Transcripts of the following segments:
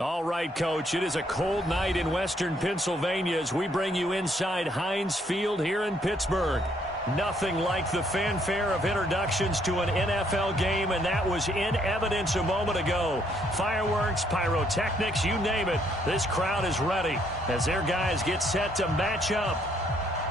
All right, Coach, it is a cold night in western Pennsylvania as we bring you inside Heinz Field here in Pittsburgh. Nothing like the fanfare of introductions to an NFL game, and that was in evidence a moment ago. Fireworks, pyrotechnics, you name it. This crowd is ready as their guys get set to match up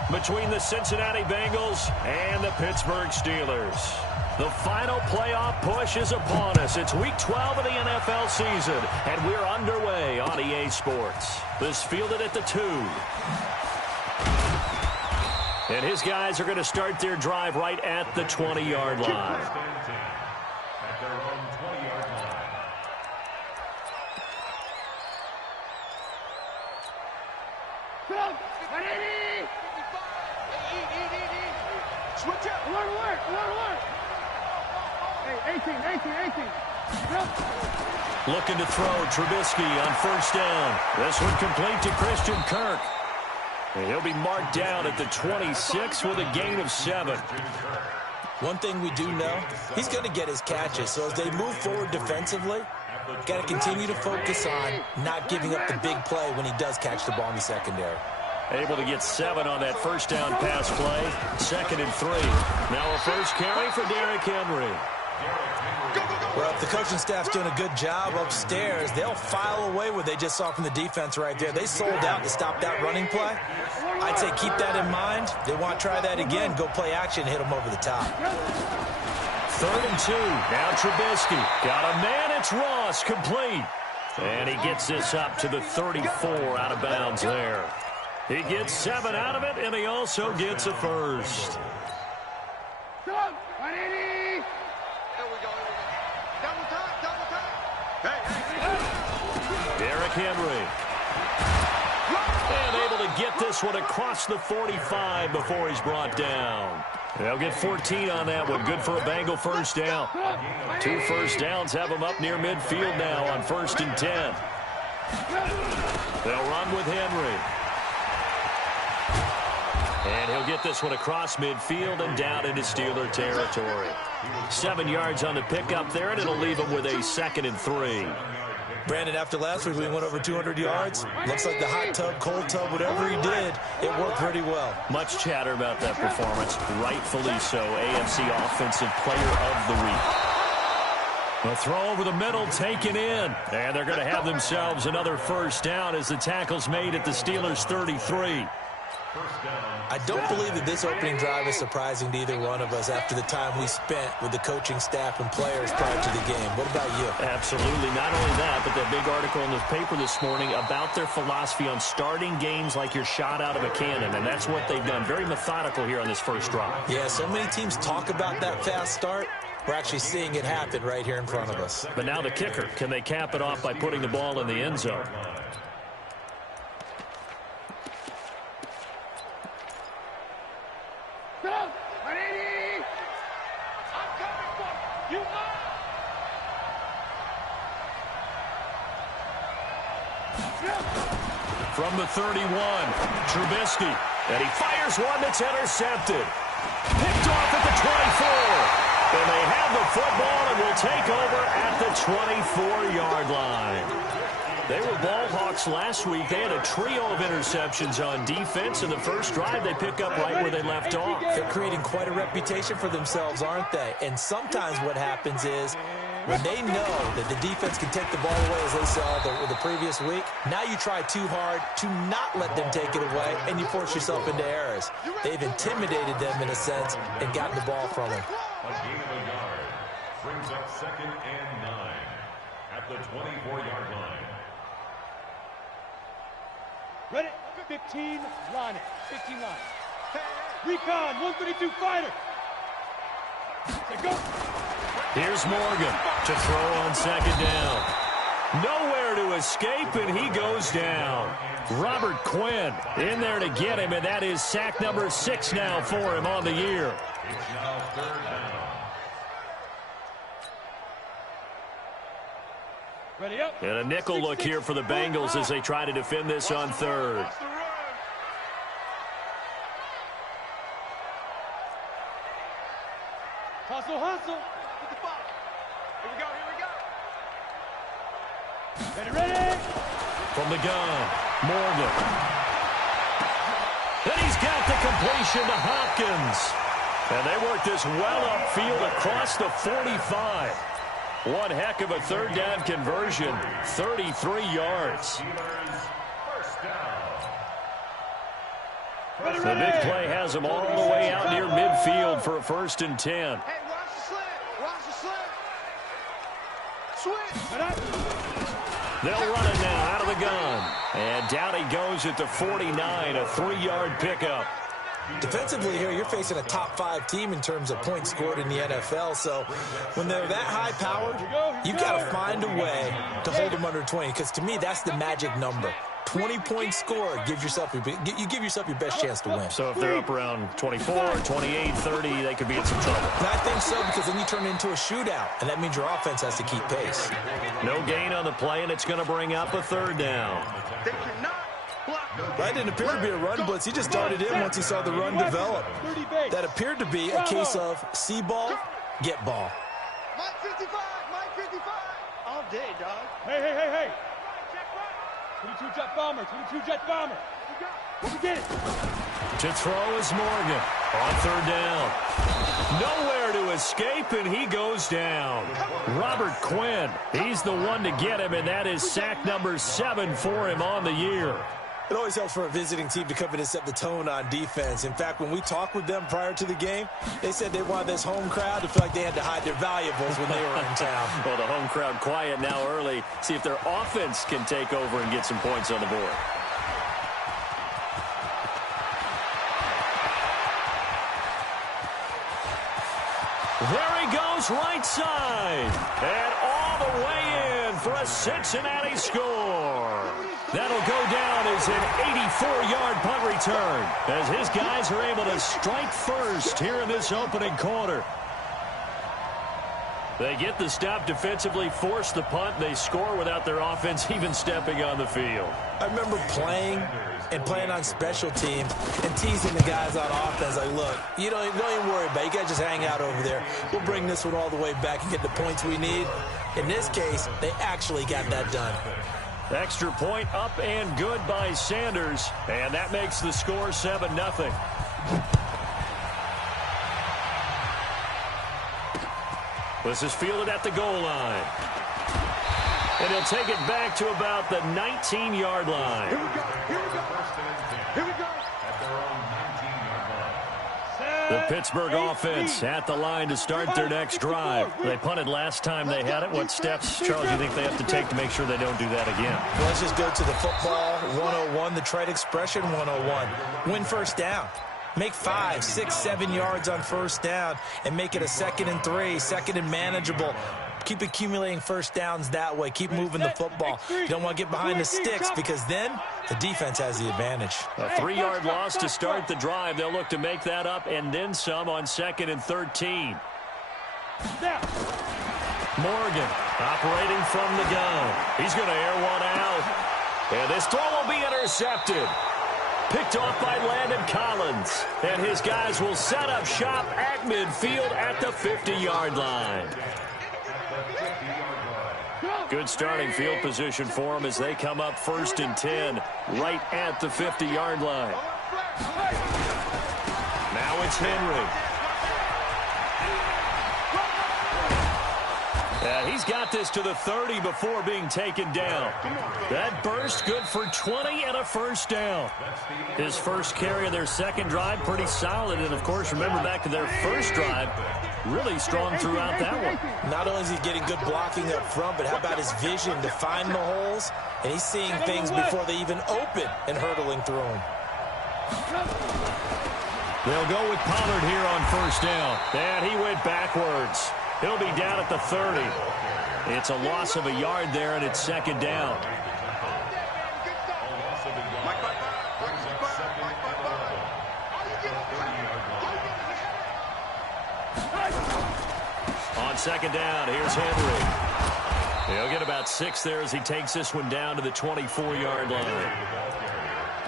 between the Cincinnati Bengals and the Pittsburgh Steelers. The final playoff push is upon us. It's Week 12 of the NFL season, and we're underway on EA Sports. This fielded at the 2. And his guys are going to start their drive right at the 20-yard line. Switch up. Work. Hey, 18. Looking to throw Trubisky on first down. This one complete to Christian Kirk. And he'll be marked down at the 26 with a gain of 7. One thing we do know, he's going to get his catches. So as they move forward defensively, got to continue to focus on not giving up the big play when he does catch the ball in the secondary. Able to get 7 on that first down pass play. 2nd and 3. Now a first carry for Derrick Henry. Well, if the coaching staff's doing a good job upstairs, they'll file away what they just saw from the defense right there. They sold out to stop that running play. I'd say keep that in mind. They want to try that again. Go play action, hit them over the top. 3rd and 2. Now Trubisky. Got a man. It's Ross. Complete. And he gets this up to the 34 out of bounds there. He gets 7 out of it, and he also gets a first. Derrick Henry. And able to get this one across the 45 before he's brought down. They'll get 14 on that one. Good for a Bengal first down. 2 first downs have him up near midfield now on 1st and 10. They'll run with Henry. And he'll get this one across midfield and down into Steeler territory. 7 yards on the pickup there, and it'll leave him with a 2nd and 3. Brandon, after last week, we went over 200 yards. Looks like the hot tub, cold tub, whatever he did, it worked pretty well. Much chatter about that performance. Rightfully so. AFC Offensive Player of the Week. A throw over the middle, taken in. And they're going to have themselves another first down as the tackle's made at the Steelers' 33. I don't believe that this opening drive is surprising to either one of us after the time we spent with the coaching staff and players prior to the game. What about you? Absolutely. Not only that, but that big article in the paper this morning about their philosophy on starting games like you're shot out of a cannon, and that's what they've done. Very methodical here on this first drive. Yeah, so many teams talk about that fast start. We're actually seeing it happen right here in front of us. But now the kicker. Can they cap it off by putting the ball in the end zone? From the 31, Trubisky, and he fires one that's intercepted. Picked off at the 24. And they have the football and will take over at the 24-yard line. They were ball hawks last week. They had a trio of interceptions on defense. In the first drive, they pick up right where they left off. They're creating quite a reputation for themselves, aren't they? And sometimes what happens is when they know that the defense can take the ball away, as they saw the previous week, now you try too hard to not let them take it away, and you force yourself into errors. They've intimidated them in a sense and gotten the ball from them. A gain of a yard brings up 2nd and 9 at the 24-yard line. Ready? 15 line it. 15 line. Recon, 132 fighter. Go. Here's Morgan to throw on 2nd down. Nowhere to escape, and he goes down. Robert Quinn in there to get him, and that is sack number 6 now for him on the year. It's now 3rd down. Ready up. And a nickel look here for the Bengals as they try to defend this on 3rd. Hustle. Here we go. Ready. From the gun, Morgan. And he's got the completion to Hopkins. And they work this well upfield across the 45. One heck of a third down conversion, 33 yards. The big play has them all the way out near midfield for a 1st and 10. Hey, watch the slant. Watch the slant. Switch. They'll run it now out of the gun. And down he goes at the 49, a 3-yard pickup. Defensively here, you're facing a top-5 team in terms of points scored in the NFL. So when they're that high-powered, you've got to find a way to hold them under 20. Because to me, that's the magic number. 20 points scored, you give yourself your best chance to win. So if they're up around 24, 28, 30, they could be in some trouble. And I think so, because then you turn it into a shootout, and that means your offense has to keep pace. No gain on the play, and it's going to bring up a 3rd down. That didn't appear to be a run blitz. He just darted in once he saw the run develop. That appeared to be a case of see ball, get ball. Mike 55, Mike 55. All day, dog. Hey. 22 jet bomber, 22 jet bomber. Let me get it. To throw is Morgan on 3rd down. Nowhere to escape, and he goes down. Robert Quinn, he's the one to get him, and that is sack number 7 for him on the year. It always helps for a visiting team to come in and set the tone on defense. In fact, when we talked with them prior to the game, they said they wanted this home crowd to feel like they had to hide their valuables when they were in town. Well, the home crowd quiet now early. See if their offense can take over and get some points on the board. There he goes, right side. And all the way in for a Cincinnati score. That'll go down as an 84-yard punt return as his guys are able to strike first here in this opening quarter. They get the stop defensively, force the punt. They score without their offense even stepping on the field. I remember playing on special teams and teasing the guys on offense. Like, look, you don't even worry about it. You guys just hang out over there. We'll bring this one all the way back and get the points we need. In this case, they actually got that done. Extra point up and good by Sanders, and that makes the score 7-0. This is fielded at the goal line. And he'll take it back to about the 19-yard line. Here we go. The Pittsburgh offense at the line to start their next drive. They punted last time they had it. What steps, Charles, do you think they have to take to make sure they don't do that again? Well, let's just go to the football 101, the trade expression 101. Win first down. Make 5, 6, 7 yards on first down and make it a 2nd and 3, 2nd and manageable. Keep accumulating first downs that way. Keep moving the football. You don't want to get behind the sticks because then the defense has the advantage. A 3-yard loss to start the drive. They'll look to make that up and then some on 2nd and 13. Morgan operating from the gun. He's going to air one out. And this throw will be intercepted. Picked off by Landon Collins. And his guys will set up shop at midfield at the 50-yard line. Good starting field position for them as they come up 1st and 10 right at the 50-yard line. Now it's Henry. He's got this to the 30 before being taken down. That burst good for 20 and a first down. His first carry of their second drive, pretty solid. And, of course, remember back to their first drive, really strong throughout that one. Not only is he getting good blocking up front, but how about his vision to find the holes? And he's seeing things before they even open and hurtling through them. They'll go with Pollard here on first down. And he went backwards. He'll be down at the 30. It's a loss of a yard there, and it's 2nd down. On 2nd down, here's Henry. He'll get about 6 there as he takes this one down to the 24-yard line.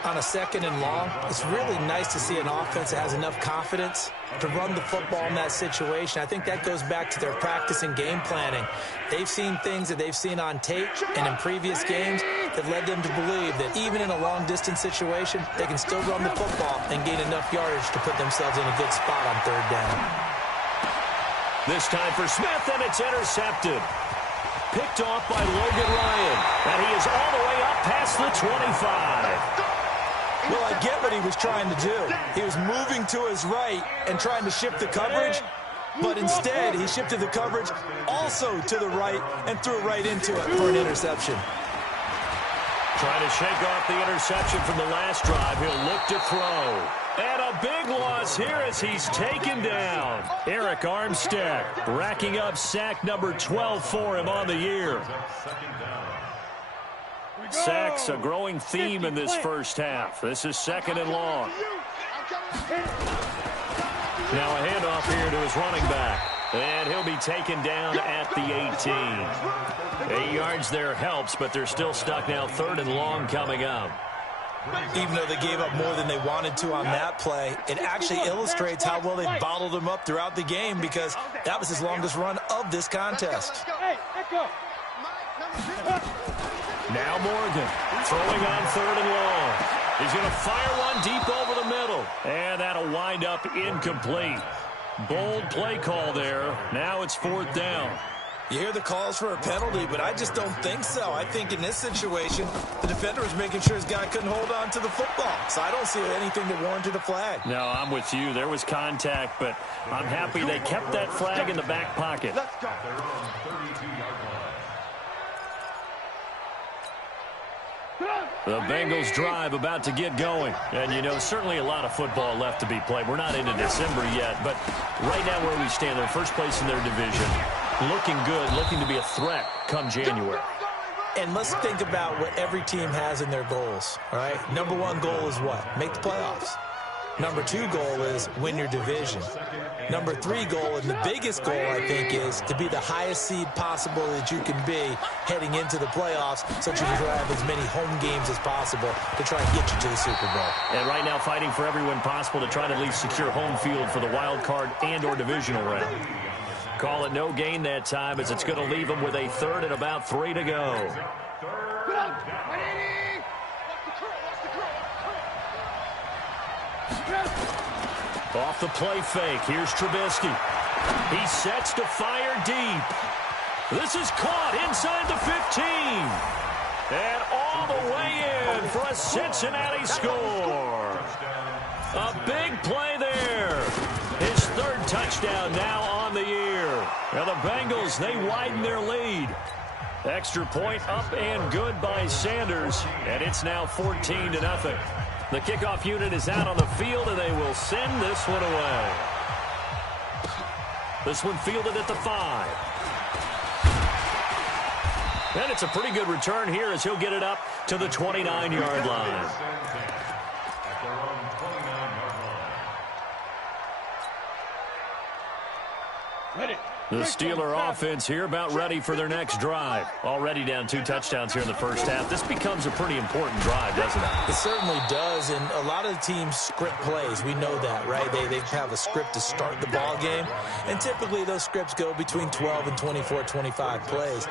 on a 2nd and long, it's really nice to see an offense that has enough confidence to run the football in that situation. I think that goes back to their practice and game planning. They've seen things that they've seen on tape and in previous games that led them to believe that even in a long-distance situation, they can still run the football and gain enough yardage to put themselves in a good spot on 3rd down. This time for Smith, and it's intercepted. Picked off by Logan Ryan, and he is all the way up past the 25. Well, I get what he was trying to do. He was moving to his right and trying to shift the coverage, but instead he shifted the coverage also to the right and threw right into it for an interception. Trying to shake off the interception from the last drive. He'll look to throw. And a big loss here as he's taken down. Eric Armstead racking up sack number 12 for him on the year. Sacks a growing theme in this first half. This is 2nd and long. Now a handoff here to his running back. And he'll be taken down at the 18. 8 yards there helps, but they're still stuck now. 3rd and long coming up. Even though they gave up more than they wanted to on that play, it actually illustrates how well they bottled him up throughout the game, because that was his longest run of this contest. Now Morgan throwing on 3rd and long. He's going to fire one deep over the middle. And that'll wind up incomplete. Bold play call there. Now it's 4th down. You hear the calls for a penalty, but I just don't think so. I think in this situation, the defender was making sure his guy couldn't hold on to the football. So I don't see anything that warranted a flag. No, I'm with you. There was contact, but I'm happy they kept that flag in the back pocket. The Bengals drive about to get going. And, you know, certainly a lot of football left to be played. We're not into December yet, but right now where we stand, they're first place in their division. Looking good, looking to be a threat come January. And let's think about what every team has in their goals, all right? Number 1 goal is what? Make the playoffs. Number 2 goal is win your division. Number 3 goal, and the biggest goal, I think, is to be the highest seed possible that you can be heading into the playoffs, so that you can have as many home games as possible to try and get you to the Super Bowl. And right now fighting for every win possible to try to at least secure home field for the wild card and or divisional round. Call it no gain that time, as it's going to leave them with a 3rd and about 3 to go. Off the play fake. Here's Trubisky. He sets to fire deep. This is caught inside the 15. And all the way in for a Cincinnati score. A big play there. His 3rd touchdown now on the year. Now the Bengals, they widen their lead. Extra point up and good by Sanders. And it's now 14-0. The kickoff unit is out on the field, and they will send this one away. This one fielded at the 5. And it's a pretty good return here as he'll get it up to the 29-yard line. The Steeler offense here about ready for their next drive. Already down 2 touchdowns here in the first half. This becomes a pretty important drive, doesn't it? It certainly does, and a lot of the teams script plays. We know that, right? They have a script to start the ball game, and typically those scripts go between 12 and 24, 25 plays.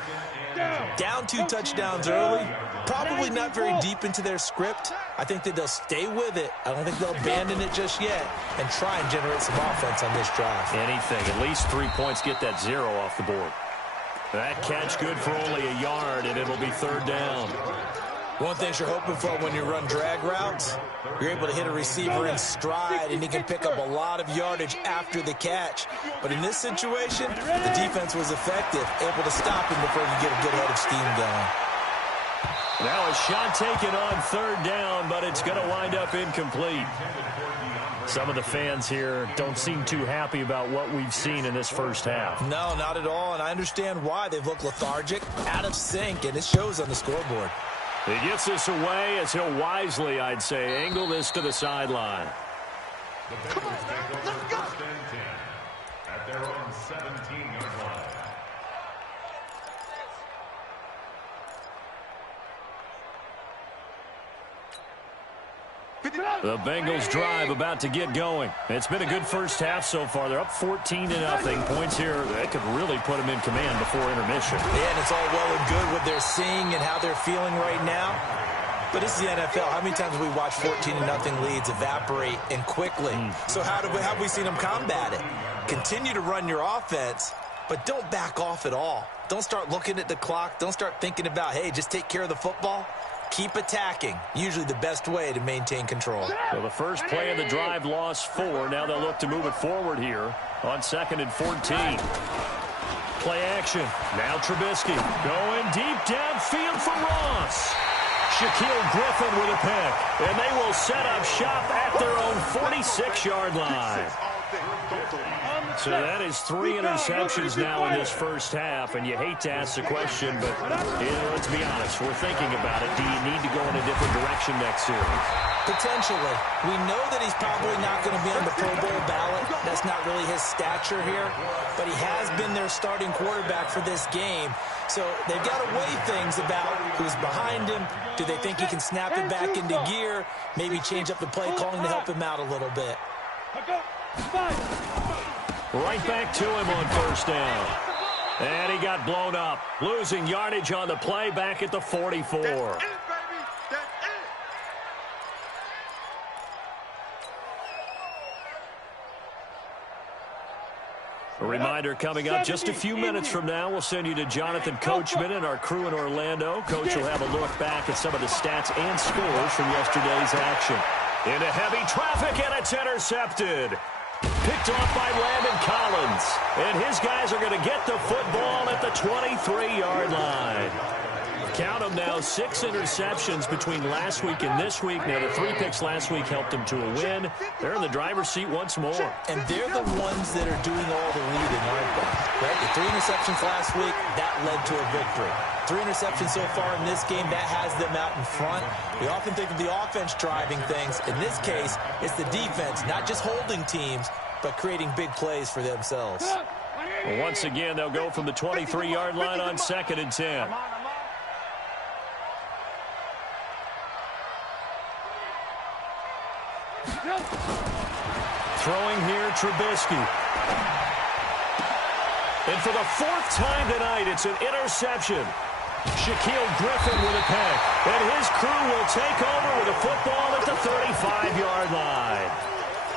Down 2 touchdowns early, probably not very deep into their script. I think that they'll stay with it. I don't think they'll abandon it just yet and try and generate some offense on this drive. Anything. At least 3 points, get that 0 off the board. That catch good for only a yard, and it'll be 3rd down. One thing you're hoping for when you run drag routes, you're able to hit a receiver in stride, and he can pick up a lot of yardage after the catch. But in this situation, the defense was effective, able to stop him before you get a good head of steam going. Now a shot taken on 3rd down, but it's going to wind up incomplete. Some of the fans here don't seem too happy about what we've seen in this first half. No, not at all, and I understand why. They've looked lethargic, out of sync, and it shows on the scoreboard. He gets this away as he'll wisely, I'd say, angle this to the sideline. Come on, let's go. At their own 17-yard line. The Bengals drive about to get going. It's been a good first half so far. They're up 14-0. Points here that could really put them in command before intermission. Yeah, and it's all well and good what they're seeing and how they're feeling right now. But this is the NFL. How many times have we watched 14-0 leads evaporate and quickly? So how have we seen them combat it? Continue to run your offense, but don't back off at all. Don't start looking at the clock. Don't start thinking about, hey, just take care of the football. Keep attacking. Usually the best way to maintain control. So the first play of the drive lost 4. Now they'll look to move it forward here on 2nd and 14. Play action. Now Trubisky going deep downfield for Ross. Shaquille Griffin with a pick. And they will set up shop at their own 46-yard line. So that is 3 interceptions now in this first half, and you hate to ask the question, but let's be honest, we're thinking about it. Do you need to go in a different direction next series? Potentially. We know that he's probably not going to be on the Pro Bowl ballot. That's not really his stature here, but he has been their starting quarterback for this game. So they've got to weigh things about who's behind him. Do they think he can snap it back into gear? Maybe change up the play calling to help him out a little bit. Right back to him on first down. And he got blown up. Losing yardage on the play back at the 44. That's it, baby. That's it. A reminder coming up just a few minutes from now. We'll send you to Jonathan Coachman and our crew in Orlando. Coach will have a look back at some of the stats and scores from yesterday's action. Into heavy traffic, and it's intercepted. Picked off by Landon Collins. And his guys are going to get the football at the 23-yard line. Count them now, 6 interceptions between last week and this week. Now, the 3 picks last week helped them to a win. They're in the driver's seat once more. And they're the ones that are doing all the leading, aren't they? Right? The 3 interceptions last week, that led to a victory. 3 interceptions so far in this game, that has them out in front. We often think of the offense driving things. In this case, it's the defense, not just holding teams, but creating big plays for themselves. Well, once again, they'll go from the 23-yard line on 2nd and 10. Throwing here, Trubisky. And for the 4th time tonight, it's an interception. Shaquille Griffin with a pick. And his crew will take over with a football at the 35-yard line.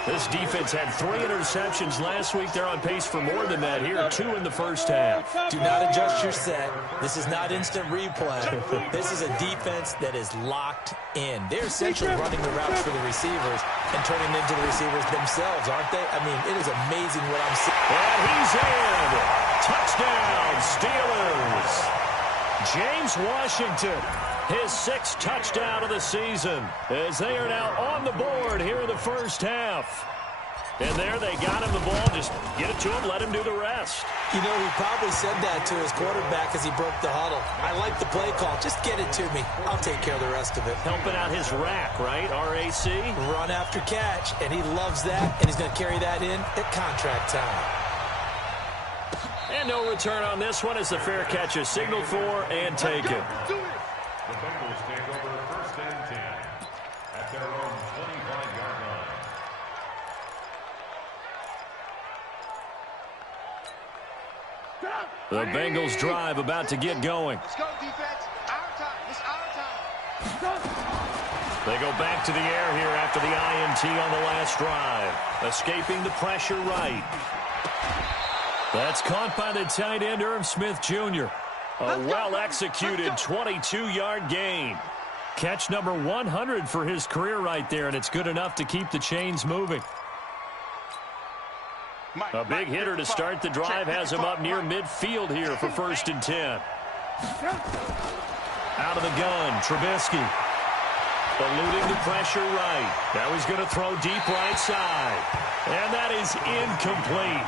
This defense had 3 interceptions last week. They're on pace for more than that here. 2 in the first half. Do not adjust your set. This is not instant replay. This is a defense that is locked in. They're essentially running the routes for the receivers and turning them into the receivers themselves, aren't they? I mean, it is amazing what I'm seeing. And he's in. Touchdown, Steelers. James Washington, his 6th touchdown of the season, as they are now on the board here in the first half. And there they got him the ball. Just get it to him, let him do the rest. You know, he probably said that to his quarterback as he broke the huddle. I like the play call. Just get it to me. I'll take care of the rest of it. Helping out his rack, right? R-A-C? Run after catch, and he loves that, and he's going to carry that in at contract time. And no return on this one as the fair catch is signaled for and taken. The Bengals take over 1st and 10 at their own 25-yard line. The Bengals drive about to get going. Let's go, defense. Our time. It's our time. They go back to the air here after the INT on the last drive. Escaping the pressure right. That's caught by the tight end, Irv Smith Jr. A well-executed 22-yard gain. Catch number 100 for his career right there, and it's good enough to keep the chains moving. A big hitter to start the drive has him up near midfield here for 1st and 10. Out of the gun, Trubisky. Eluding the pressure right. Now he's going to throw deep right side. And that is incomplete.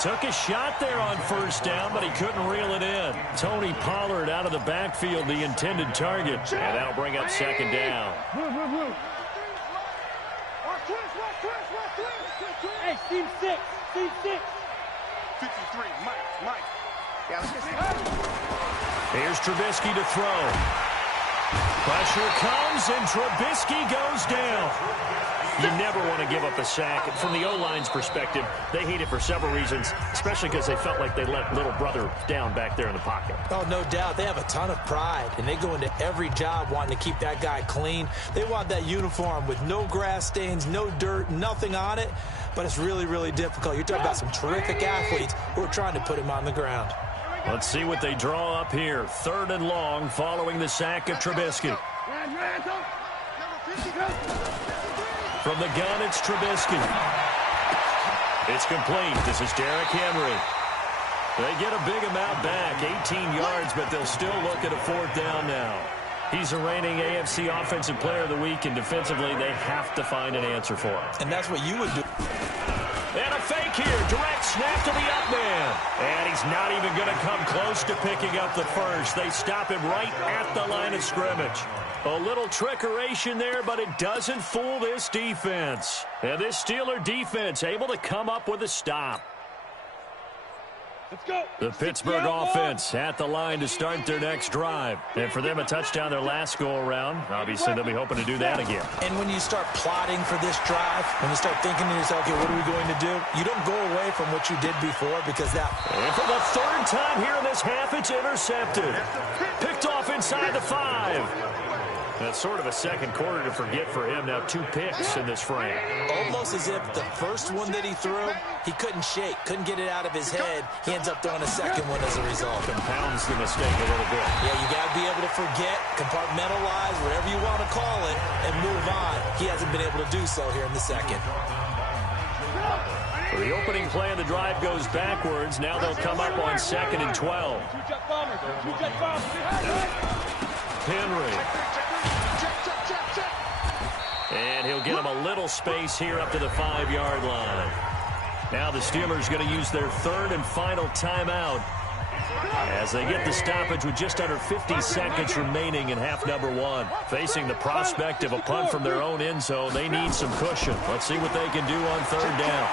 Took a shot there on 1st down, but he couldn't reel it in. Tony Pollard out of the backfield, the intended target. And that'll bring up 2nd down. Hey, team 6. Team 6. 53, Mike. Yeah, let's get Here's Trubisky to throw. Pressure comes, and Trubisky goes down. You never want to give up a sack. From the O-line's perspective, they hate it for several reasons, especially because they felt like they let little brother down back there in the pocket. Oh, no doubt. They have a ton of pride, and they go into every job wanting to keep that guy clean. They want that uniform with no grass stains, no dirt, nothing on it, but it's really, really difficult. You're talking about some terrific athletes who are trying to put him on the ground. Let's see what they draw up here. 3rd and long following the sack of Trubisky. From the gun, it's Trubisky. It's complete. This is Derrick Henry. They get a big amount back, 18 yards, but they'll still look at a 4th down now. He's the reigning AFC Offensive Player of the Week, and defensively, they have to find an answer for him. And that's what you would do. And a fake here. Direct snap to the up man. And he's not even going to come close to picking up the first. They stop him right at the line of scrimmage. A little trickeration there, but it doesn't fool this defense. And this Steeler defense able to come up with a stop. Let's go. The Pittsburgh offense at the line to start their next drive. And for them, a touchdown their last go-around. Obviously, they'll be hoping to do that again. And when you start plotting for this drive, when you start thinking to yourself, okay, what are we going to do? You don't go away from what you did before because that... And for the 3rd time here in this half, it's intercepted. Picked off inside the 5. That's sort of a second quarter to forget for him. Now 2 picks in this frame. Almost as if the first one that he threw, he couldn't shake, couldn't get it out of his head. He ends up throwing a second one as a result. Compounds the mistake a little bit. Yeah, you got to be able to forget, compartmentalize, whatever you want to call it, and move on. He hasn't been able to do so here in the second. The opening play of the drive goes backwards. Now they'll come up on 2nd and 12. Henry. And he'll get him a little space here up to the 5-yard line. Now the Steelers going to use their 3rd and final timeout as they get the stoppage with just under 50 seconds remaining in half number 1. Facing the prospect of a punt from their own end zone, they need some cushion. Let's see what they can do on 3rd down.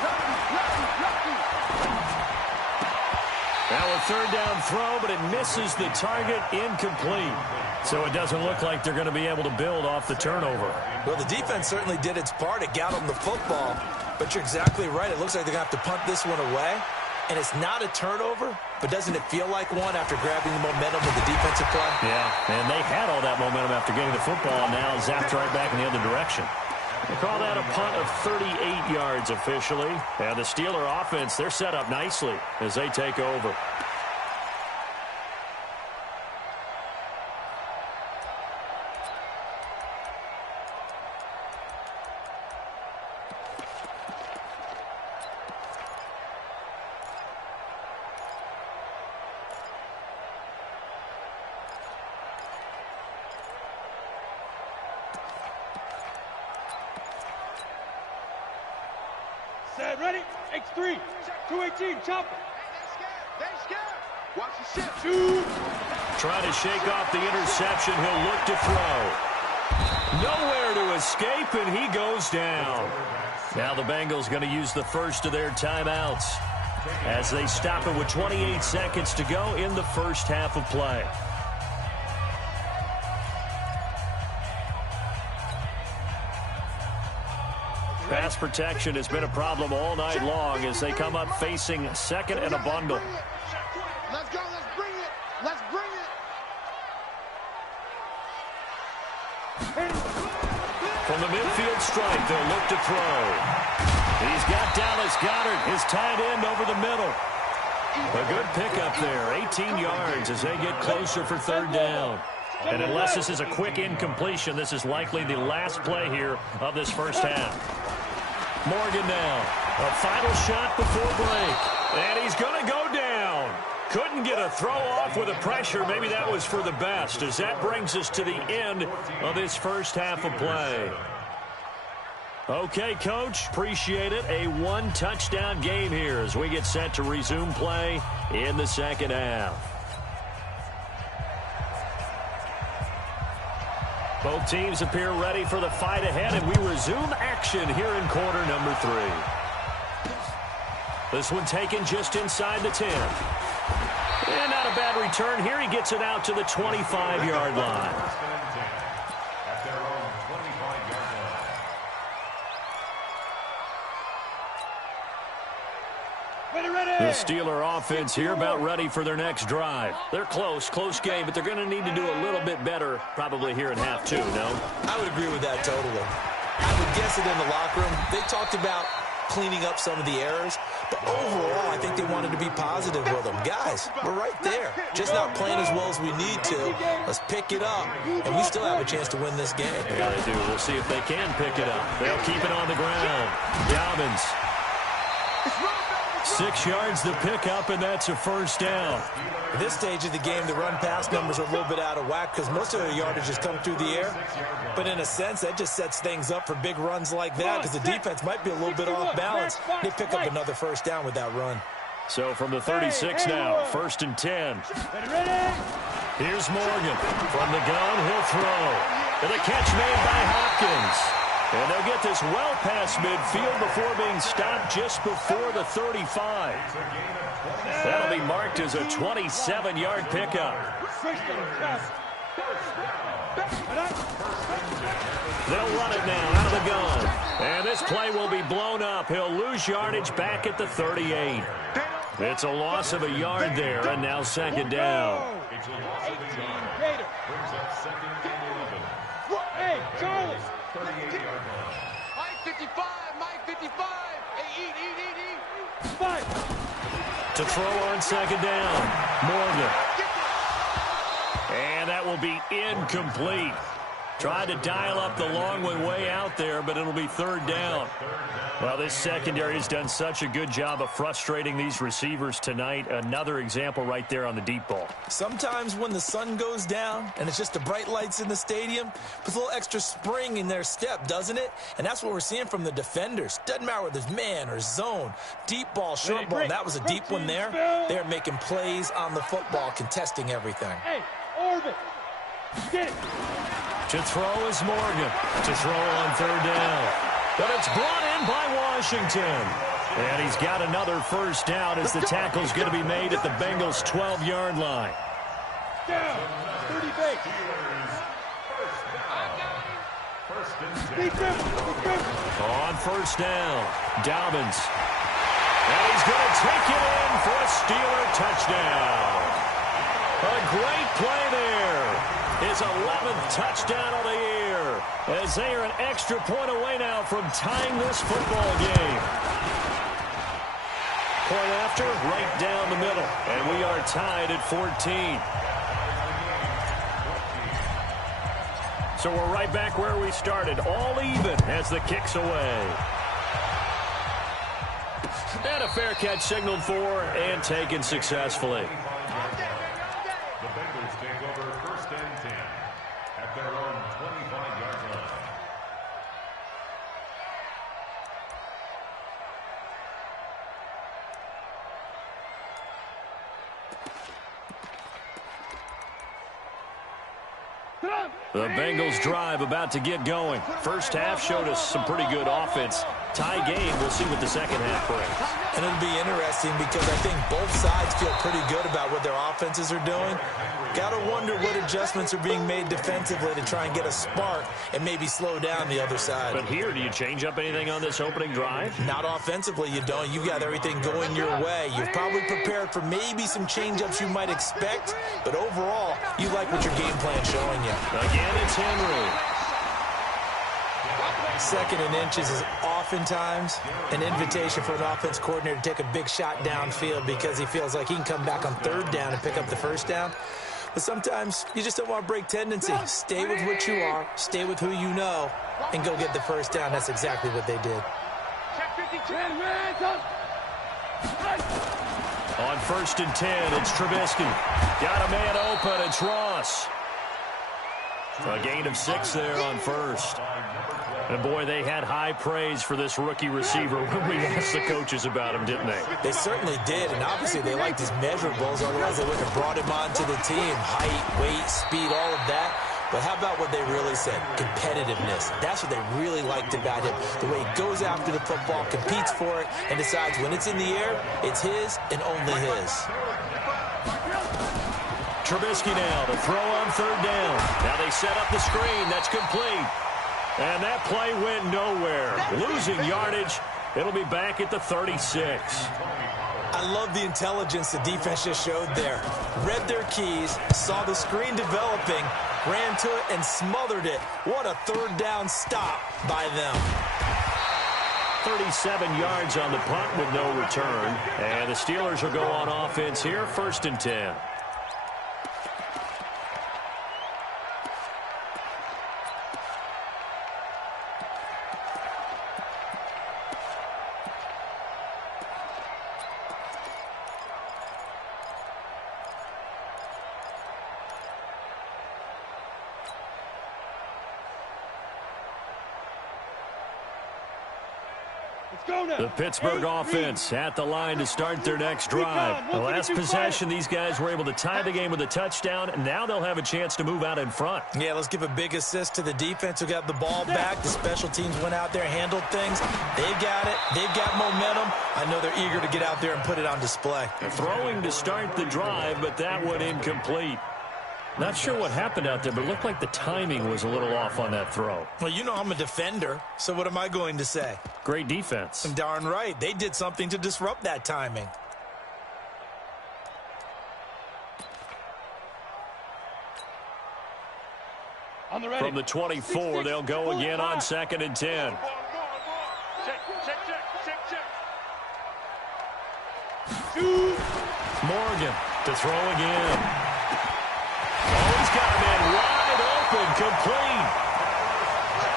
Now a 3rd down throw, but it misses the target, incomplete. So it doesn't look like they're going to be able to build off the turnover. Well, the defense certainly did its part. It got them the football. But you're exactly right. It looks like they're going to have to punt this one away. And it's not a turnover, but doesn't it feel like one after grabbing the momentum with the defensive play? Yeah, and they had all that momentum after getting the football, and now zapped right back in the other direction. They call that a punt of 38 yards officially. And the Steeler offense, they're set up nicely as they take over. Ready? X3, 218, chopper. They scared. Watch the ship. Shoot. Trying to shake off the interception. He'll look to throw. Nowhere to escape, and he goes down. Now the Bengals going to use the first of their timeouts as they stop it with 28 seconds to go in the first half of play. Pass protection has been a problem all night long as they come up facing 2nd and a bundle. Let's go. Let's bring it. Let's bring it. From the midfield stripe, they'll look to throw. He's got Dallas Goedert, his tight end, over the middle. A good pickup there, 18 yards as they get closer for 3rd down. And unless this is a quick incompletion, this is likely the last play here of this first half. Morgan now, a final shot before break. And he's going to go down. Couldn't get a throw off with the pressure. Maybe that was for the best, as that brings us to the end of this first half of play. Okay, Coach, appreciate it. A 1-touchdown game here as we get set to resume play in the second half. Both teams appear ready for the fight ahead, and we resume action here in quarter number 3. This one taken just inside the 10. And not a bad return here. He gets it out to the 25-yard line. The Steeler offense here about ready for their next drive. They're close game, but they're going to need to do a little bit better probably here in half two, no? I would agree with that totally. I would guess it in the locker room. They talked about cleaning up some of the errors, but overall, I think they wanted to be positive with them. Guys, we're right there. Just not playing as well as we need to. Let's pick it up, and we still have a chance to win this game. Yeah, they do. We'll see if they can pick it up. They'll keep it on the ground. Dobbins. 6 yards to pick up, and that's a first down. At this stage of the game, the run-pass numbers are a little bit out of whack because most of the yardage has come through the air. But in a sense, that just sets things up for big runs like that because the defense might be a little bit off balance. They pick up another first down with that run. So from the 36 now, 1st and 10. Here's Morgan. From the gun, he'll throw. And the catch made by Hopkins. And they'll get this well past midfield before being stopped just before the 35. That'll be marked as a 27-yard pickup. They'll run it now out of the gun. And this play will be blown up. He'll lose yardage back at the 38. It's a loss of a yard there, and now 2nd down. Hey, Charlie! 38-yard line. Mike 55, Mike 55. Hey, eat. 5. To throw on 2nd down, Morgan. And that will be incomplete. Tried to dial up the long way out there, but it'll be 3rd down. Well, this secondary has done such a good job of frustrating these receivers tonight. Another example right there on the deep ball. Sometimes when the sun goes down and it's just the bright lights in the stadium, puts a little extra spring in their step, doesn't it? And that's what we're seeing from the defenders. Doesn't matter whether it's man or zone, deep ball, short ball. That was a deep one there. They're making plays on the football, contesting everything. Hey, Orbit, get it. To throw is Morgan. To throw on 3rd down. But it's brought in by Washington. And he's got another first down as the tackle's going to be made at the Bengals' 12-yard line. Down, 30 base. On 1st down, Dobbins. And he's going to take it in for a Steeler touchdown. A great play there. His 11th touchdown of the year, as they are an extra point away now from tying this football game. Point after, right down the middle, and we are tied at 14. So we're right back where we started, all even as the kick's away. And a fair catch signaled for and taken successfully. The Bengals take over 1st and 10 at their own 25-yard line. The Bengals drive about to get going. First half showed us some pretty good offense. Tie game, we'll see what the second half brings. And it'll be interesting because I think both sides feel pretty good about what their offenses are doing. Got to wonder what adjustments are being made defensively to try and get a spark and maybe slow down the other side. But here, do you change up anything on this opening drive? Not offensively, you don't. You've got everything going your way. You've probably prepared for maybe some change-ups you might expect, but overall, you like what your game plan's showing you. Again, it's Henry. 2nd and inches is oftentimes an invitation for an offense coordinator to take a big shot downfield because he feels like he can come back on 3rd down and pick up the first down. But sometimes you just don't want to break tendency. Stay with what you are, stay with who you know, and go get the first down. That's exactly what they did. On 1st and 10, it's Trubisky. Got a man open, it's Ross. A gain of 6 there on 1st. And, boy, they had high praise for this rookie receiver when we asked the coaches about him, didn't they? They certainly did, and obviously they liked his measurables. Otherwise, they wouldn't have brought him onto the team. Height, weight, speed, all of that. But how about what they really said? Competitiveness. That's what they really liked about him. The way he goes after the football, competes for it, and decides when it's in the air, it's his and only his. Trubisky now to throw on 3rd down. Now they set up the screen. That's complete. And that play went nowhere. Losing yardage. It'll be back at the 36. I love the intelligence the defense just showed there. Read their keys, saw the screen developing, ran to it, and smothered it. What a third down stop by them. 37 yards on the punt with no return. And the Steelers will go on offense here, 1st and 10. The Pittsburgh offense at the line to start their next drive. The last possession, these guys were able to tie the game with a touchdown, and now they'll have a chance to move out in front. Yeah, let's give a big assist to the defense who got the ball back. The special teams went out there, handled things. They've got it. They've got momentum. I know they're eager to get out there and put it on display. Throwing to start the drive, but that one incomplete. Not sure what happened out there, but it looked like the timing was a little off on that throw. Well, you know I'm a defender, so what am I going to say? Great defense. Darn right. They did something to disrupt that timing. From the 24, they'll go again on 2nd and 10. Morgan to throw again. Oh, he's got a man wide open, complete.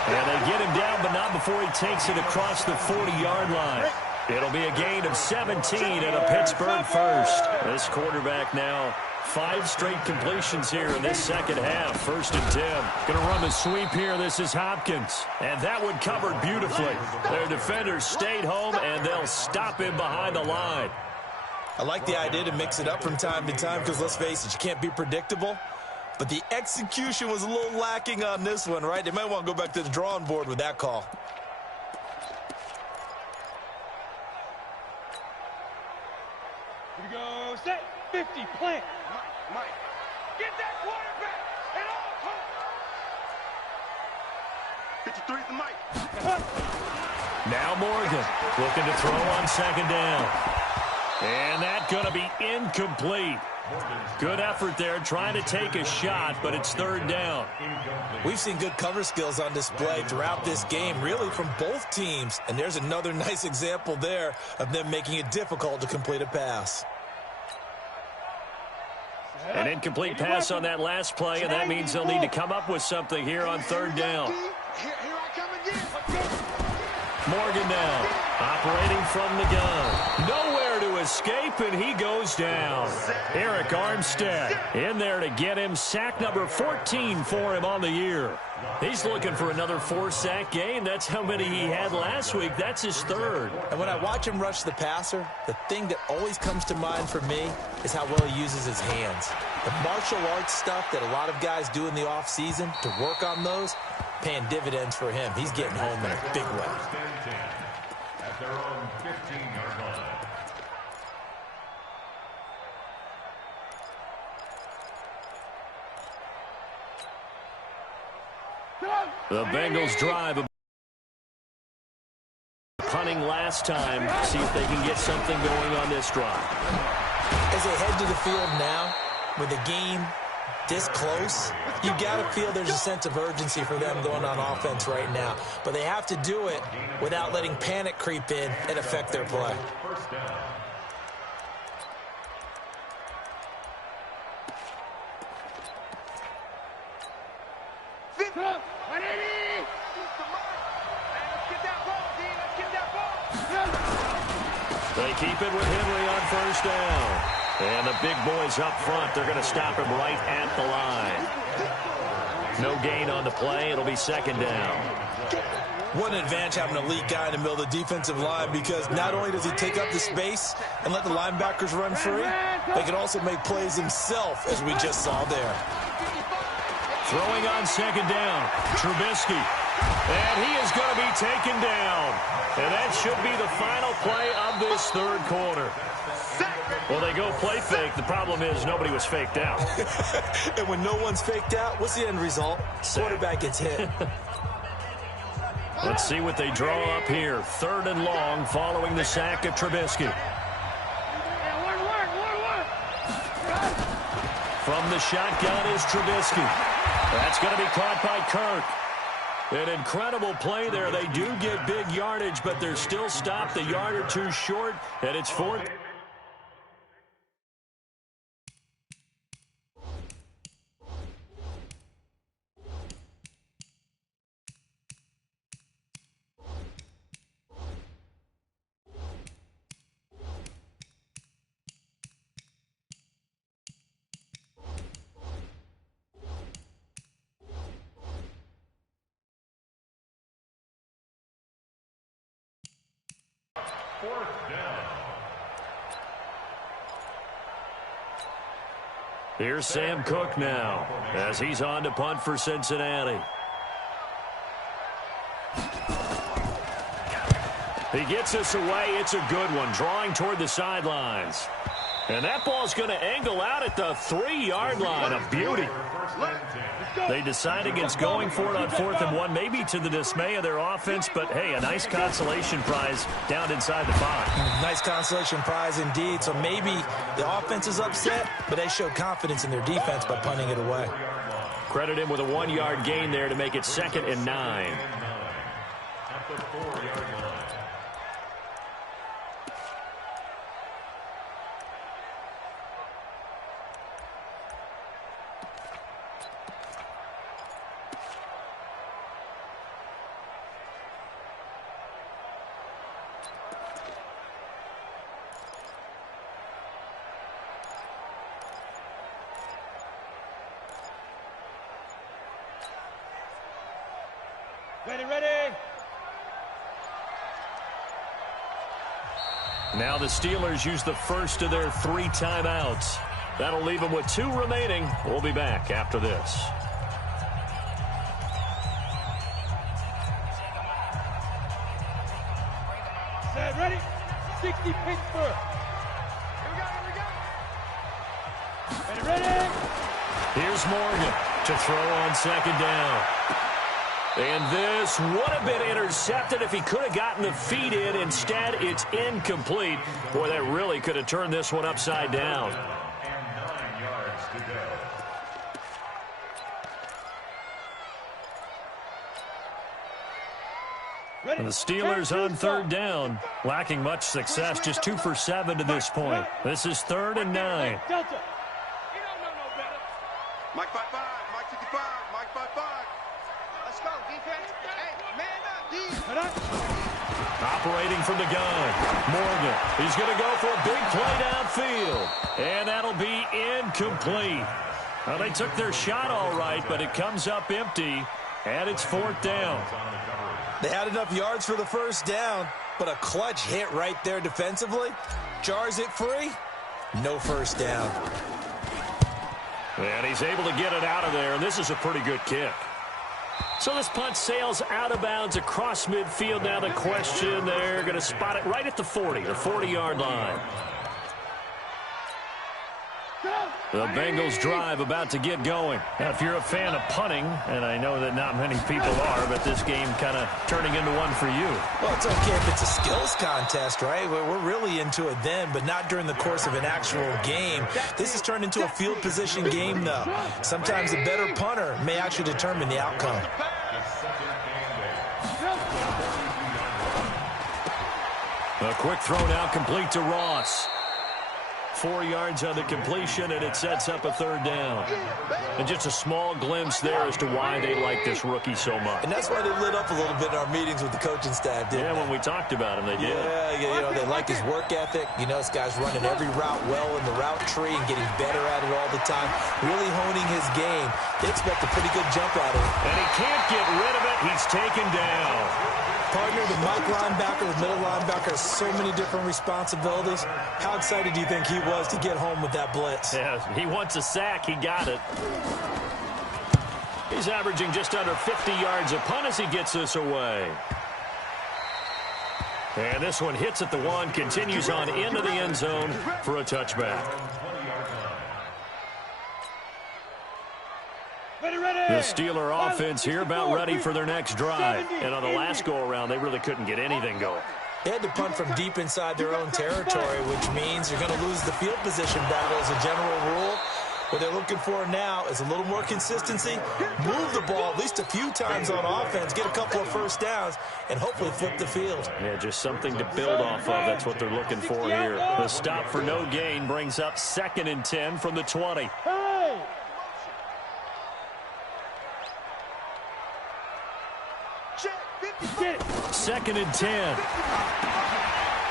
And they get him down, but not before he takes it across the 40-yard line. It'll be a gain of 17 and a Pittsburgh first. This quarterback now 5 straight completions here in this second half. 1st and 10. Going to run the sweep here. This is Hopkins. And that one covered beautifully. Their defenders stayed home, and they'll stop him behind the line. I like the idea to mix it up from time to time because, let's face it, you can't be predictable. But the execution was a little lacking on this one, right? They might want to go back to the drawing board with that call. Here we go. Set. 50. Plant. Mike. Get that quarterback. And all. 53 is the Mike. Now Morgan looking to throw on 2nd down. And that's going to be incomplete. Good effort there, trying to take a shot, but it's 3rd down. We've seen good cover skills on display throughout this game, really from both teams. And there's another nice example there of them making it difficult to complete a pass. An incomplete pass on that last play, and that means they'll need to come up with something here on 3rd down. Here I come again. Morgan now, operating from the gun. Nowhere to escape, and he goes down. Eric Armstead in there to get him. Sack number 14 for him on the year. He's looking for another 4-sack game. That's how many he had last week. That's his 3rd. And when I watch him rush the passer, the thing that always comes to mind for me is how well he uses his hands. The martial arts stuff that a lot of guys do in the offseason to work on those, paying dividends for him. He's getting home in a big way. At their own 15-yard line. The Bengals drive. Punting last time. See if they can get something going on this drive. As they head to the field now, with the game this close, you got to feel there's a sense of urgency for them going on offense right now. But they have to do it without letting panic creep in and affect their play. They keep it with Henry on 1st down. And the big boys up front, they're going to stop him right at the line. No gain on the play. It'll be 2nd down. What an advantage having an elite guy in the middle of the defensive line, because not only does he take up the space and let the linebackers run free, they can also make plays himself, as we just saw there. Throwing on 2nd down, Trubisky. And he is going to be taken down. And that should be the final play of this 3rd quarter. Well, they go play fake. The problem is nobody was faked out. And when no one's faked out, what's the end result? Quarterback gets hit. Let's see what they draw up here. 3rd and long following the sack of Trubisky. From the shotgun is Trubisky. That's going to be caught by Kirk. An incredible play there. They do get big yardage, but they're still stopped a yard or two short, and it's fourth. Fourth down. Here's Sam Cook now as he's on to punt for Cincinnati. He gets this away. It's a good one, drawing toward the sidelines. And that ball's going to angle out at the 3-yard line. A beauty. They decide against going for it on 4th and 1, maybe to the dismay of their offense, but, hey, a nice consolation prize down inside the 5. Nice consolation prize indeed. So maybe the offense is upset, but they showed confidence in their defense by punting it away. Credit him with a 1-yard gain there to make it 2nd and 9. At the 4-yard line. Ready. Now the Steelers use the first of their 3 timeouts. That'll leave them with 2 remaining. We'll be back after this. Set, ready. 60 Pittsburgh. Here we go. Ready. Here's Morgan to throw on 2nd down. And this would have been intercepted if he could have gotten the feet in. Instead, it's incomplete. Boy, that really could have turned this one upside down. And 9 yards to go. And the Steelers on 3rd down, lacking much success, just 2 for 7 to this point. This is 3rd and 9. Delta. Mike 5-5, Mike 55, Mike 5-5. Let's go, defense. Hey, man up, D. Operating from the gun, Morgan. He's going to go for a big play downfield. And that'll be incomplete. Well, they took their shot all right, but it comes up empty, and it's 4th down. They had enough yards for the first down, but a clutch hit right there defensively. Jars it free. No first down. And he's able to get it out of there, and this is a pretty good kick. So this punt sails out of bounds across midfield. Now the question, they're going to spot it right at the 40, the 40-yard line. The Bengals drive about to get going. Now, if you're a fan of punting, and I know that not many people are, but this game kind of turning into one for you. Well, it's okay if it's a skills contest, right? We're really into it then, but not during the course of an actual game. This has turned into a field position game, though. Sometimes a better punter may actually determine the outcome. A quick throw now complete to Ross. 4 yards on the completion, and it sets up a 3rd down. And just a small glimpse there as to why they like this rookie so much. And that's why they lit up a little bit in our meetings with the coaching staff, didn't they? When we talked about him, they did. Yeah, they like his work ethic. You know, this guy's running every route well in the route tree and getting better at it all the time, really honing his game. They expect a pretty good jump out of him. And he can't get rid of it. He's taken down. Partner, the Mike linebacker, the middle linebacker has so many different responsibilities. How excited do you think he was to get home with that blitz? Yeah, he wants a sack. He got it. He's averaging just under 50 yards a punt as he gets this away. And this one hits at the 1, continues on into the end zone for a touchback. The Steeler offense here about ready for their next drive. And on the last go-around, they really couldn't get anything going. They had to punt from deep inside their own territory, which means you're going to lose the field position battle as a general rule. What they're looking for now is a little more consistency, move the ball at least a few times on offense, get a couple of first downs, and hopefully flip the field. Yeah, just something to build off of. That's what they're looking for here. The stop for no gain brings up 2nd and 10 from the 20. Second and 10.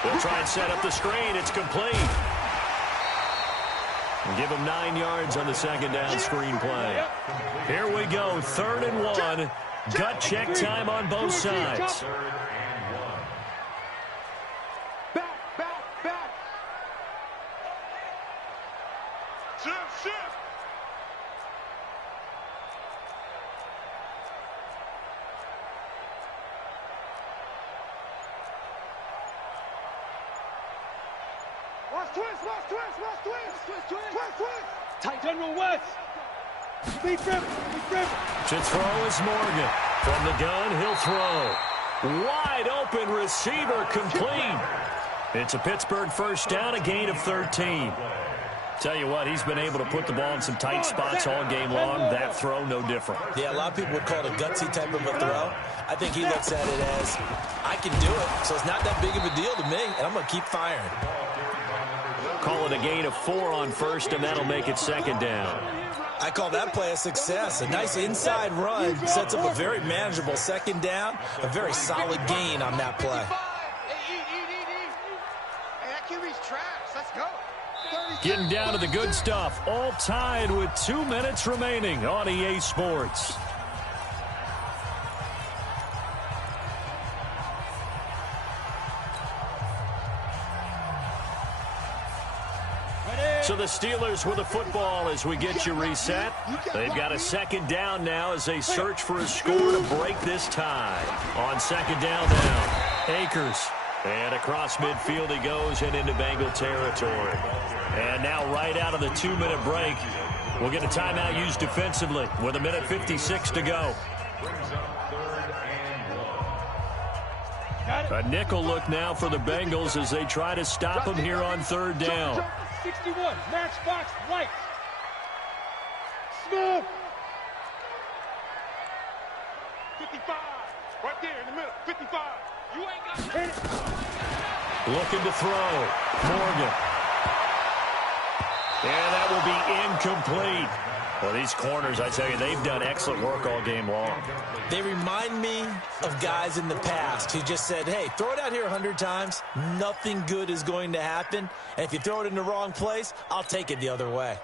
They'll try and set up the screen. It's complete. And give them 9 yards on the second down screen play. Here we go, 3rd and 1. Gut check time on both sides. Back. Shift. Twist. Tight general West. Big grip. To throw is Morgan. From the gun, he'll throw. Wide open receiver, complete. It's a Pittsburgh first down, a gain of 13. Tell you what, he's been able to put the ball in some tight spots all game long. That throw, no different. Yeah, a lot of people would call it a gutsy type of a throw. I think he looks at it as, I can do it, so it's not that big of a deal to me, and I'm going to keep firing. Call it a gain of 4 on first, and that'll make it 2nd down. I call that play a success. A nice inside run sets up a very manageable 2nd down, a very solid gain on that play. Hey, that QB's trash. Let's go. Getting down to the good stuff, all tied with 2 minutes remaining on EA Sports. So the Steelers with the football as we get you reset. They've got a 2nd down now as they search for a score to break this tie. On 2nd down now, Akers. And across midfield he goes and into Bengal territory. And now right out of the 2-minute break, we'll get a timeout used defensively with 1:56 to go. A nickel look now for the Bengals as they try to stop them here on 3rd down. 61, matchbox right. Smith. 55, right there in the middle. 55. You ain't got nothing. Looking to throw. Morgan. And that will be incomplete. Well, these corners, I tell you, they've done excellent work all game long. They remind me of guys in the past who just said, hey, throw it out here 100 times. Nothing good is going to happen. And if you throw it in the wrong place, I'll take it the other way.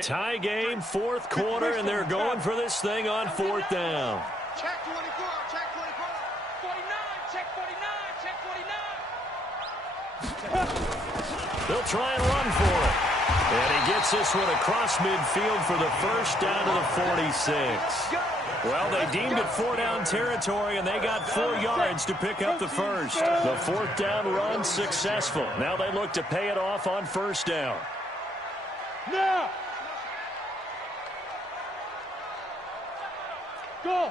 Tie game, 4th quarter, and they're going for this thing on 4th down. Check 24. 49, check 49, check 49. They'll try and run for it. And he gets this one across midfield for the first down to the 46. Well, they deemed it 4-down territory, and they got 4 yards to pick up the first. The 4th down run successful. Now they look to pay it off on 1st down. Now. Go.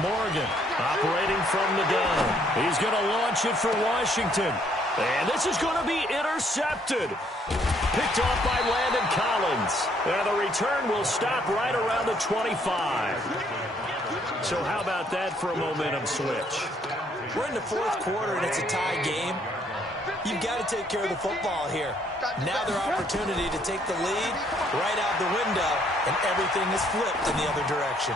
Morgan operating from the gun. He's going to launch it for Washington. And this is going to be intercepted. Picked off by Landon Collins. And the return will stop right around the 25. So how about that for a momentum switch? We're in the 4th quarter, and it's a tie game. You've got to take care of the football here. Now their opportunity to take the lead right out the window, and everything is flipped in the other direction.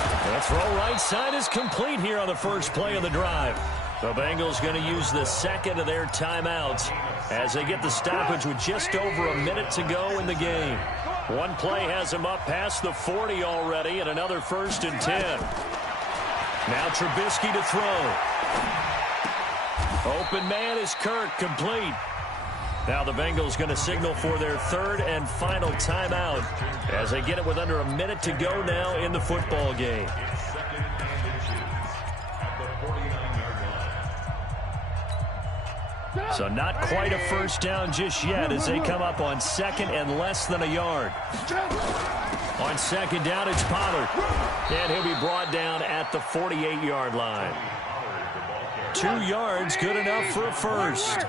The throw right side is complete here on the first play of the drive. The Bengals going to use the 2nd of their timeouts as they get the stoppage with just over a minute to go in the game. One play has them up past the 40 already, and another 1st and 10. Now Trubisky to throw. Open man is Kirk, complete. Now the Bengals going to signal for their 3rd and final timeout as they get it with under a minute to go now in the football game. So not quite a first down just yet as they come up on 2nd and less than a yard. On 2nd down, it's Pollard. And he'll be brought down at the 48-yard line. 2 yards, good enough for a first.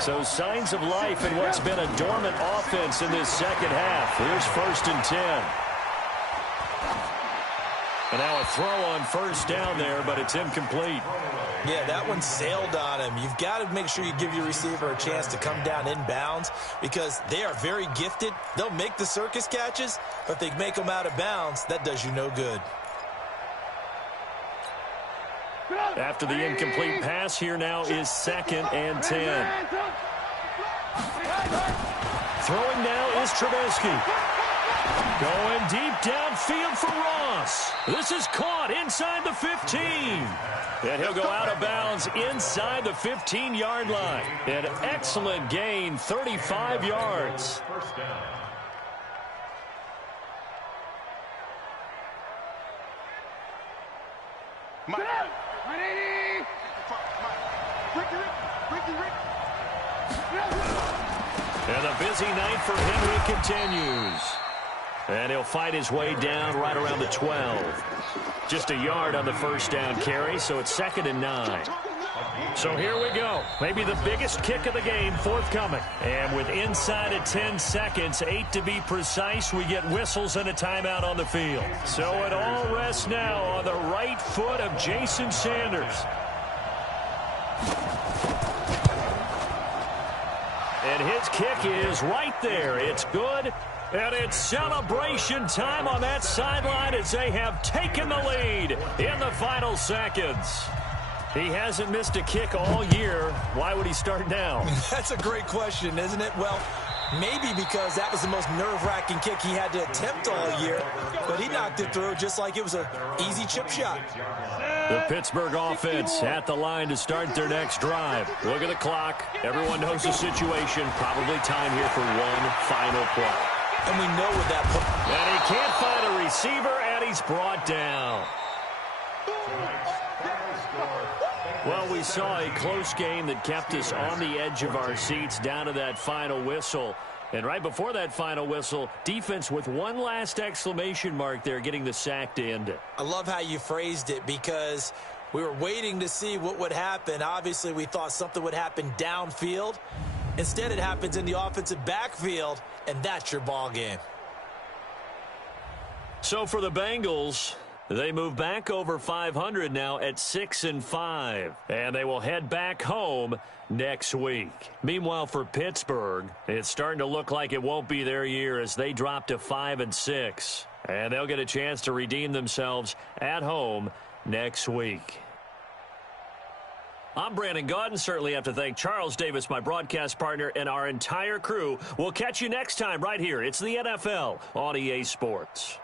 So signs of life in what's been a dormant offense in this second half. Here's 1st and 10. And now a throw on first down there, but it's incomplete. Yeah, that one sailed on him. You've got to make sure you give your receiver a chance to come down inbounds because they are very gifted. They'll make the circus catches, but if they make them out of bounds, that does you no good. After the incomplete pass, here now is 2nd and 10. Throwing now is Trubisky. Going deep downfield for Ross. This is caught inside the 15. And he'll go out of bounds inside the 15-yard line. An excellent gain, 35 yards. First down. And a busy night for Henry continues. And he'll fight his way down right around the 12. Just a yard on the first down carry, so it's 2nd and 9. So here we go. Maybe the biggest kick of the game forthcoming. And with inside of 10 seconds, 8 to be precise, we get whistles and a timeout on the field. So it all rests now on the right foot of Jason Sanders. And his kick is right there. It's good. And it's celebration time on that sideline as they have taken the lead in the final seconds. He hasn't missed a kick all year. Why would he start now? That's a great question, isn't it? Well, maybe because that was the most nerve-wracking kick he had to attempt all year, but he knocked it through just like it was an easy chip shot. The Pittsburgh offense at the line to start their next drive. Look at the clock. Everyone knows the situation. Probably time here for one final play. And we know what that put. And he can't find a receiver, and he's brought down. Well, we saw a close game that kept us on the edge of our seats down to that final whistle. And right before that final whistle, defense with one last exclamation mark there, getting the sack to end it. I love how you phrased it because we were waiting to see what would happen. Obviously, we thought something would happen downfield. Instead, it happens in the offensive backfield, and that's your ball game. So for the Bengals, they move back over 500 now at 6-5, and they will head back home next week. Meanwhile, for Pittsburgh, it's starting to look like it won't be their year as they drop to 5-6, and they'll get a chance to redeem themselves at home next week. I'm Brandon Gaudin. Certainly have to thank Charles Davis, my broadcast partner, and our entire crew. We'll catch you next time right here. It's the NFL on EA Sports.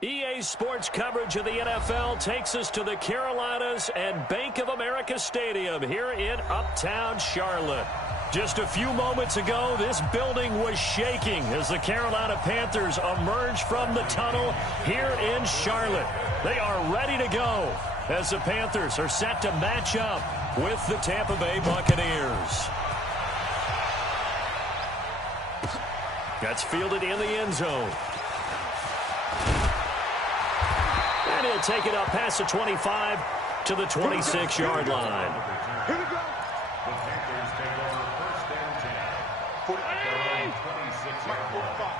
EA Sports coverage of the NFL takes us to the Carolinas and Bank of America Stadium here in Uptown Charlotte. Just a few moments ago, this building was shaking as the Carolina Panthers emerged from the tunnel here in Charlotte. They are ready to go as the Panthers are set to match up with the Tampa Bay Buccaneers. That's fielded in the end zone. And he'll take it up past the 25 to the 26-yard line. Here we go. The Panthers take over first and 10. At their own 26-yard line.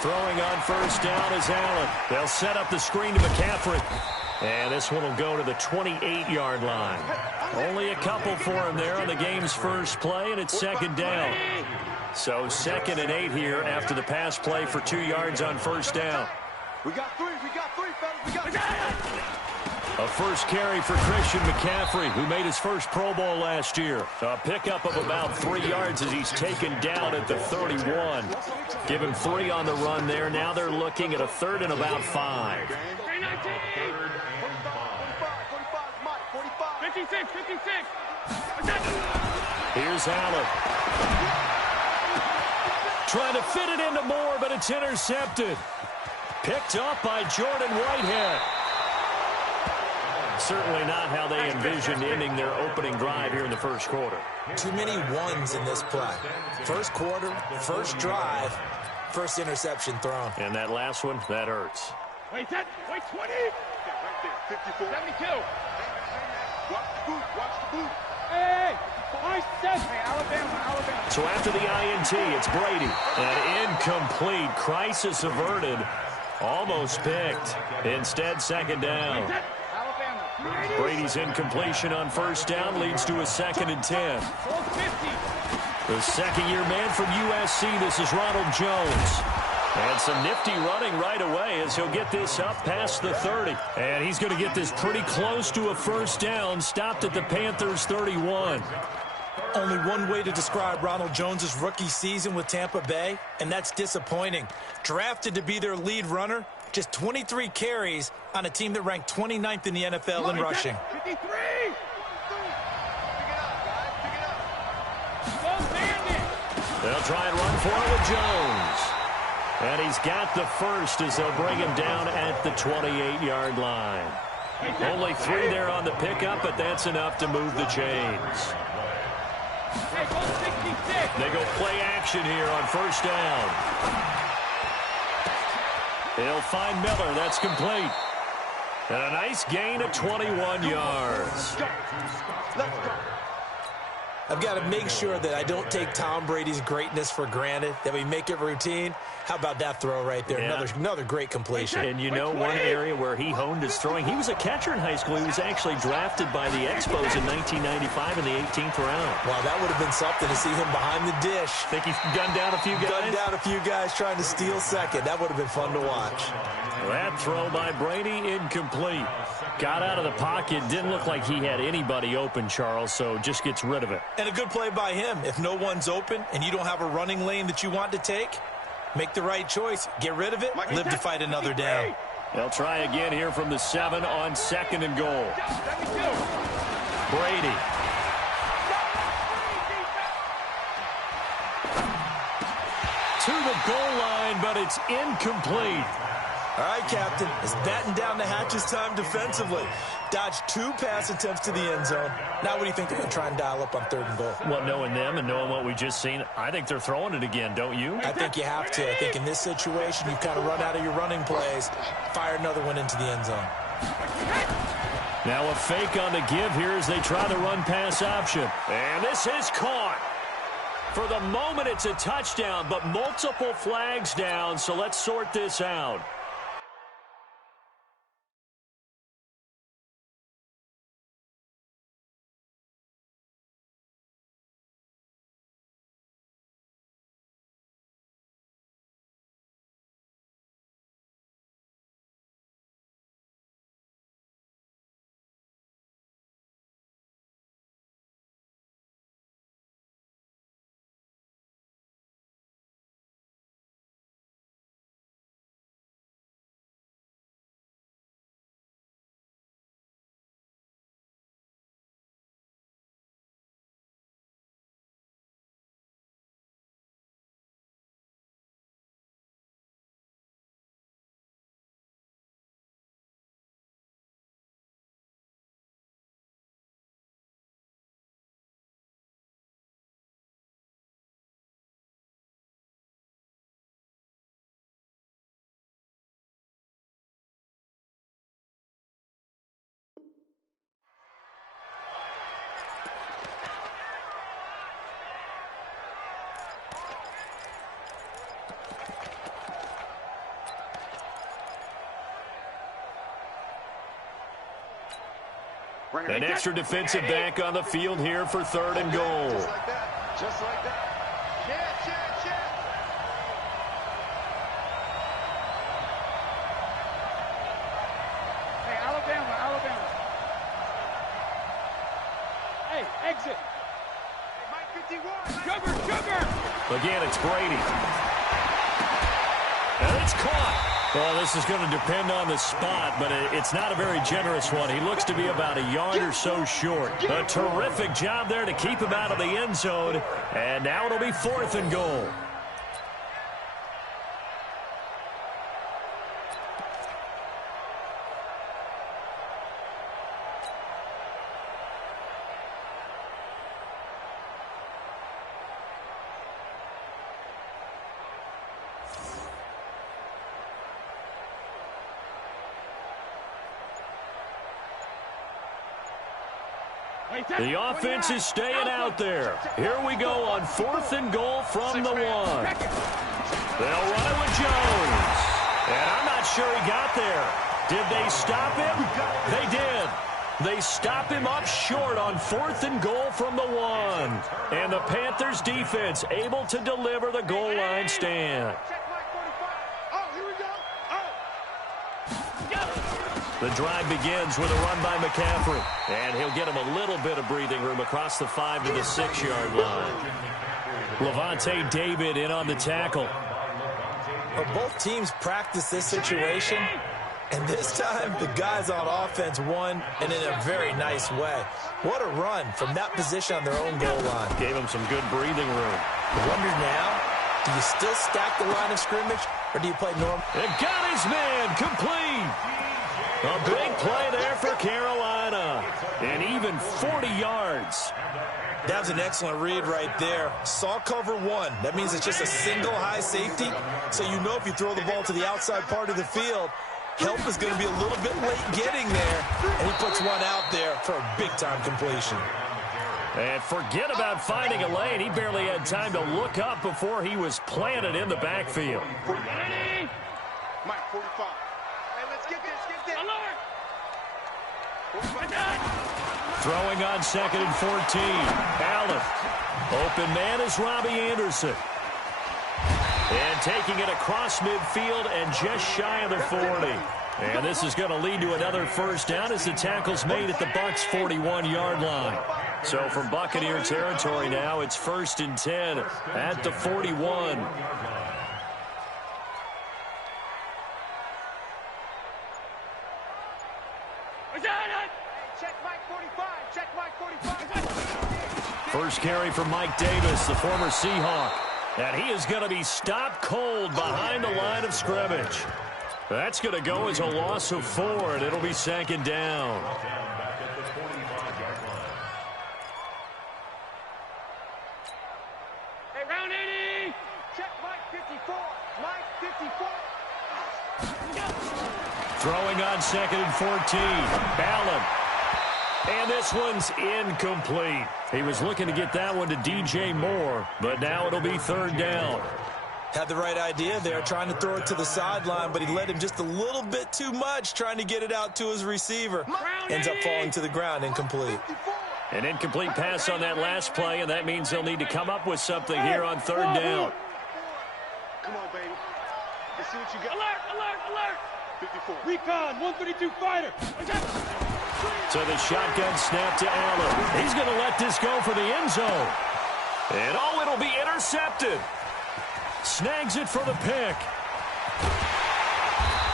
Throwing on first down is Allen. They'll set up the screen to McCaffrey. And this one will go to the 28-yard line. Only a couple for him there on the game's first play, and it's second down. So 2nd and 8 here after the pass play for 2 yards on first down. We got three, fellas. We got A first carry for Christian McCaffrey, who made his first Pro Bowl last year. A pickup of about 3 yards as he's taken down at the 31. Give him 3 on the run there. Now they're looking at a 3rd and about 5. 56. Here's Allen. Trying to fit it into Moore, but it's intercepted. Picked up by Jordan Whitehead. Certainly not how they envisioned ending their opening drive here in the first quarter. Too many ones in this play. First quarter, first drive, first interception thrown. And that last one, that hurts. Wait, 20. right there. 54. 72. Watch the boot. Hey, Alabama. So after the INT, it's Brady. An incomplete, crisis averted, almost picked. Instead, second down. Brady's incompletion on first down leads to a 2nd and 10. The second-year man from USC, this is Ronald Jones. And some nifty running right away as he'll get this up past the 30. And he's going to get this pretty close to a first down, stopped at the Panthers' 31. Only one way to describe Ronald Jones' rookie season with Tampa Bay, and that's disappointing. Drafted to be their lead runner, just 23 carries on a team that ranked 29th in the NFL in rushing. 53. They'll try and run for it with Jones. And he's got the first as they'll bring him down at the 28-yard line. Only 3 there on the pickup, but that's enough to move the chains. They go play action here on first down. They'll find Miller. That's complete. And a nice gain of 21 yards. Let's go. I've got to make sure that I don't take Tom Brady's greatness for granted, that we make it routine. How about that throw right there? Yeah. Another great completion. And you know one area where he honed his throwing, he was a catcher in high school. He was actually drafted by the Expos in 1995 in the 18th round. Wow, that would have been something to see him behind the dish. Think he's gunned down a few guys? Gunned down a few guys trying to steal second. That would have been fun to watch. That throw by Brady incomplete. Got out of the pocket. Didn't look like he had anybody open, Charles, so just gets rid of it. And a good play by him. If no one's open and you don't have a running lane that you want to take, make the right choice. Get rid of it. Live to fight another down. They'll try again here from the 7 on 2nd and goal. Brady. To the goal line, but it's incomplete. All right, Captain. It's batten down the hatches time defensively. Dodged 2 pass attempts to the end zone. Now what do you think they're going to try and dial up on 3rd and goal? Well, knowing them and knowing what we just seen, I think they're throwing it again, don't you? I think you have to. I think in this situation, you kind of run out of your running plays, fire another one into the end zone. Now a fake on the give here as they try the run-pass option. And this is caught. For the moment, it's a touchdown, but multiple flags down, so let's sort this out. An extra defensive back on the field here for 3rd and goal. Just like that. Just like that. Check. Hey, Alabama. Hey, exit. Hey, Mike 51. Sugar. Again, it's Brady. And it's caught. Well, this is going to depend on the spot, but it's not a very generous one. He looks to be about a yard or so short. A terrific job there to keep him out of the end zone. And now it'll be 4th and goal. The offense is staying out there. Here we go on 4th and goal from the 1. They'll run it with Jones. And I'm not sure he got there. Did they stop him? They did. They stop him up short on 4th and goal from the 1. And the Panthers defense able to deliver the goal line stand. The drive begins with a run by McCaffrey. And he'll get him a little bit of breathing room across the 5 to the 6-yard line. Levante David in on the tackle. Well, both teams practice this situation, and this time the guys on offense won, and in a very nice way. What a run from that position on their own goal line. Gave him some good breathing room. I wonder now, do you still stack the line of scrimmage, or do you play normal? And got his man complete. A big play there for Carolina. And even 40 yards. That was an excellent read right there. Saw cover 1. That means it's just a single high safety. So you know if you throw the ball to the outside part of the field, help is going to be a little bit late getting there. And he puts one out there for a big-time completion. And forget about finding a lane. He barely had time to look up before he was planted in the backfield. Mike 45. Hey, let's get this. Throwing on 2nd and 14. Allen. Open man is Robbie Anderson. And taking it across midfield and just shy of the 40. And this is going to lead to another first down as the tackle's made at the Bucs' 41-yard line. So from Buccaneer territory now, it's 1st and 10 at the 41. First carry from Mike Davis, the former Seahawk. And he is going to be stopped cold behind the line of scrimmage. That's going to go as a loss of 4, and it'll be 2nd down. Hey, round 80. Check Mike 54. Mike 54. Throwing on 2nd and 14. Allen. And this one's incomplete. He was looking to get that one to DJ Moore, but now it'll be 3rd down. Had the right idea there, trying to throw it to the sideline, but he led him just a little bit too much, trying to get it out to his receiver. Ends up falling to the ground, incomplete. An incomplete pass on that last play, and that means they'll need to come up with something here on 3rd down. Come on, baby. Let's see what you got. Alert. 54. Recon, 132 fighter. So the shotgun snap to Allen. He's going to let this go for the end zone. And it'll be intercepted. Snags it for the pick.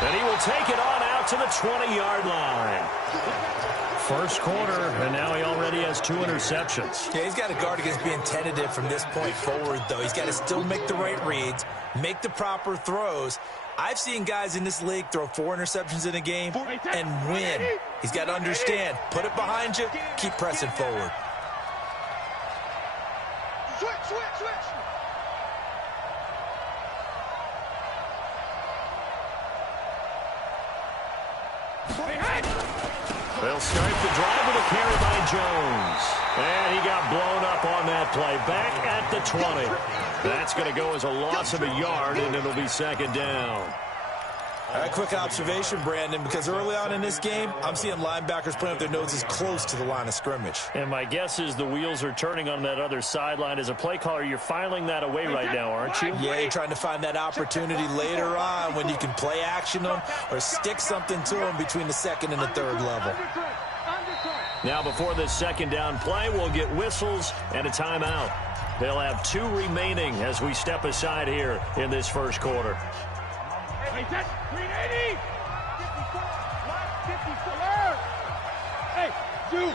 And he will take it on out to the 20-yard line. First quarter, and now he already has 2 interceptions. Yeah, he's got to guard against being tentative from this point forward, though. He's got to still make the right reads, make the proper throws. I've seen guys in this league throw 4 interceptions in a game and win. He's got to understand, put it behind you, keep pressing forward. Switch. They'll start the drive with a carry by Jones. And he got blown up on that play. Back at the 20. That's going to go as a loss of a yard, and it'll be 2nd down. a quick observation, Brandon, because early on in this game, I'm seeing linebackers playing with their noses close to the line of scrimmage. And my guess is the wheels are turning on that other sideline. As a play caller, you're filing that away right now, aren't you? Yeah, you're trying to find that opportunity later on when you can play action them or stick something to them between the second and the third level. Now before this second down play, we'll get whistles and a timeout. They'll have 2 remaining as we step aside here in this first quarter. Hey, that's 380! 54! Hey, dude!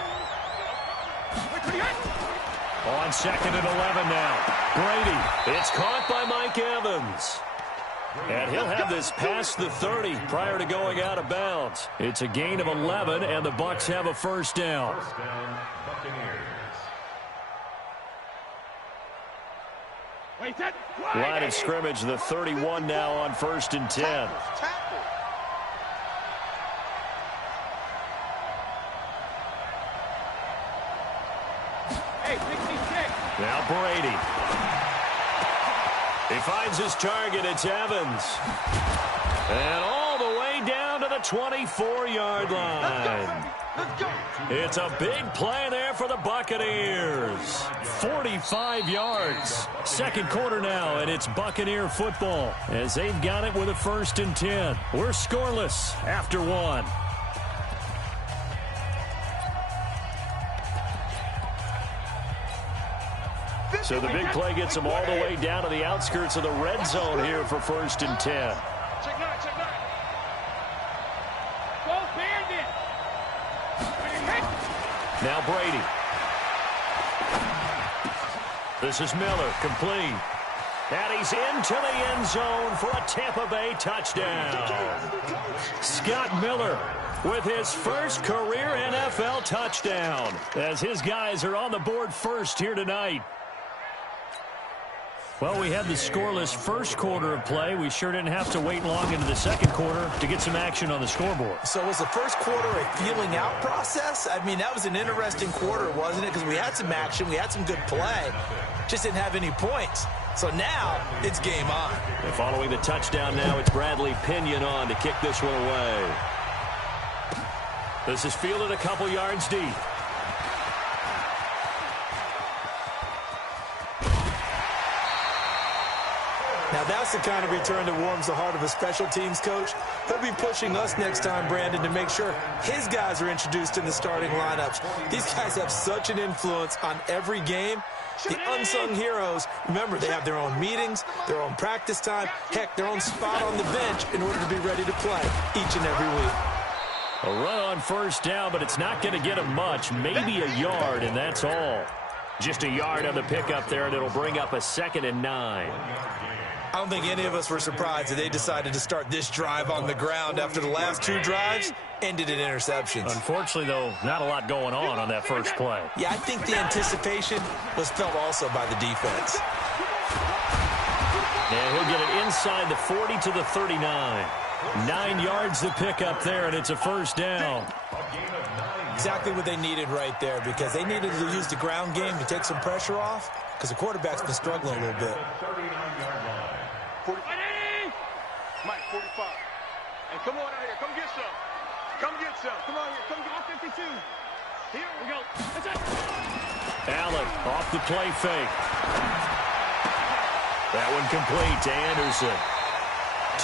On second and 11 now. Brady, it's caught by Mike Evans. And he'll have this past the 30 prior to going out of bounds. It's a gain of 11, and the Bucs have a first down. First down, Buccaneers. Line of scrimmage, the 31 now on 1st and 10. Tackle. Hey, 66! Now Brady. He finds his target. It's Evans. And all the way down to the 24-yard line. Let's go. It's a big play there for the Buccaneers. 45 yards. Second quarter now, and it's Buccaneer football as they've got it with a 1st and 10. We're scoreless after 1. So the big play gets them all the way down to the outskirts of the red zone here for 1st and 10. Check 9, check 9. Go, Bandit! Now Brady. This is Miller, complete. And he's into the end zone for a Tampa Bay touchdown. Scott Miller with his first career NFL touchdown as his guys are on the board first here tonight. Well, we had the scoreless first quarter of play. We sure didn't have to wait long into the second quarter to get some action on the scoreboard. So was the first quarter a feeling out process? I mean, that was an interesting quarter, wasn't it? Because we had some action, we had some good play, just didn't have any points. So now it's game on. And following the touchdown now, it's Bradley Pinion on to kick this one away. This is fielded a couple yards deep. Now, that's the kind of return that warms the heart of a special teams coach. He'll be pushing us next time, Brandon, to make sure his guys are introduced in the starting lineups. These guys have such an influence on every game. The unsung heroes, remember, they have their own meetings, their own practice time, heck, their own spot on the bench in order to be ready to play each and every week. A run on first down, but it's not going to get him much, maybe a yard, and that's all. Just a yard on the pickup there, and it'll bring up a 2nd and 9. I don't think any of us were surprised that they decided to start this drive on the ground after the last 2 drives ended in interceptions. Unfortunately, though, not a lot going on that first play. Yeah, I think the anticipation was felt also by the defense. And he'll get it inside the 40 to the 39. 9 yards to pick up there, and it's a first down. Exactly what they needed right there, because they needed to use the ground game to take some pressure off, because the quarterback's been struggling a little bit. 40. Mike, 45. And come on out here. Come get some. Come get some. Come on here. Come get 52. Here we go. That's it. Allen off the play fake. That one complete to Anderson.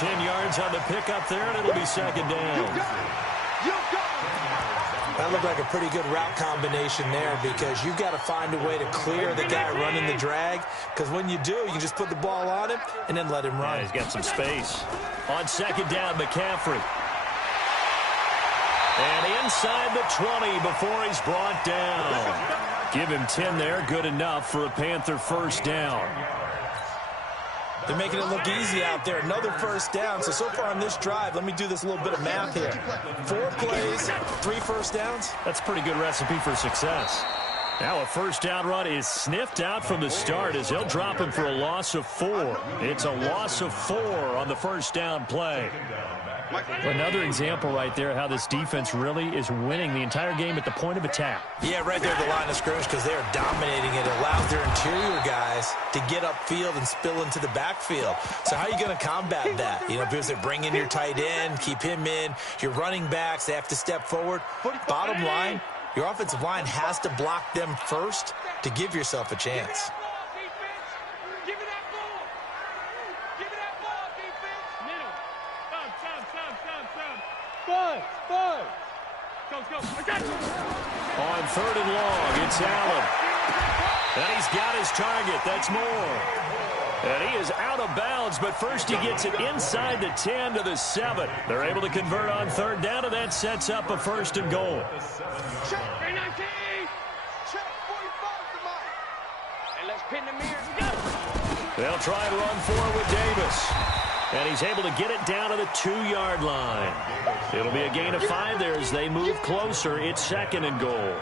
10 yards on the pickup there, and it'll be 2nd down. You got it. That looked like a pretty good route combination there, because you've got to find a way to clear the guy running the drag, because when you do, you can just put the ball on him and then let him run. Yeah, he's got some space. On 2nd down, McCaffrey. And inside the 20 before he's brought down. Give him 10 there, good enough for a Panther first down. They're making it look easy out there. Another first down. So far on this drive, let me do this little bit of math here. 4 plays, 3 first downs. That's a pretty good recipe for success. Now a first down run is sniffed out from the start as they'll drop him for a loss of 4. It's a loss of 4 on the first down play. Another example right there how this defense really is winning the entire game at the point of attack. Yeah, right there at the line of scrimmage because they are dominating it. It allows their interior guys to get upfield and spill into the backfield. So how are you going to combat that? You know, because they bring in your tight end, keep him in. Your running backs, they have to step forward. Bottom line, your offensive line has to block them first to give yourself a chance. On 3rd and long, it's Allen. And he's got his target. That's Moore. And he is out of bounds, but first he gets it inside the 10 to the 7. They're able to convert on 3rd down, and that sets up a 1st and goal. Check 19. Check 45 to Mike. And let's pin the mirror. They'll try and run forward with Davis. And he's able to get it down to the 2-yard line. It'll be a gain of 5 there as they move closer. It's 2nd and goal.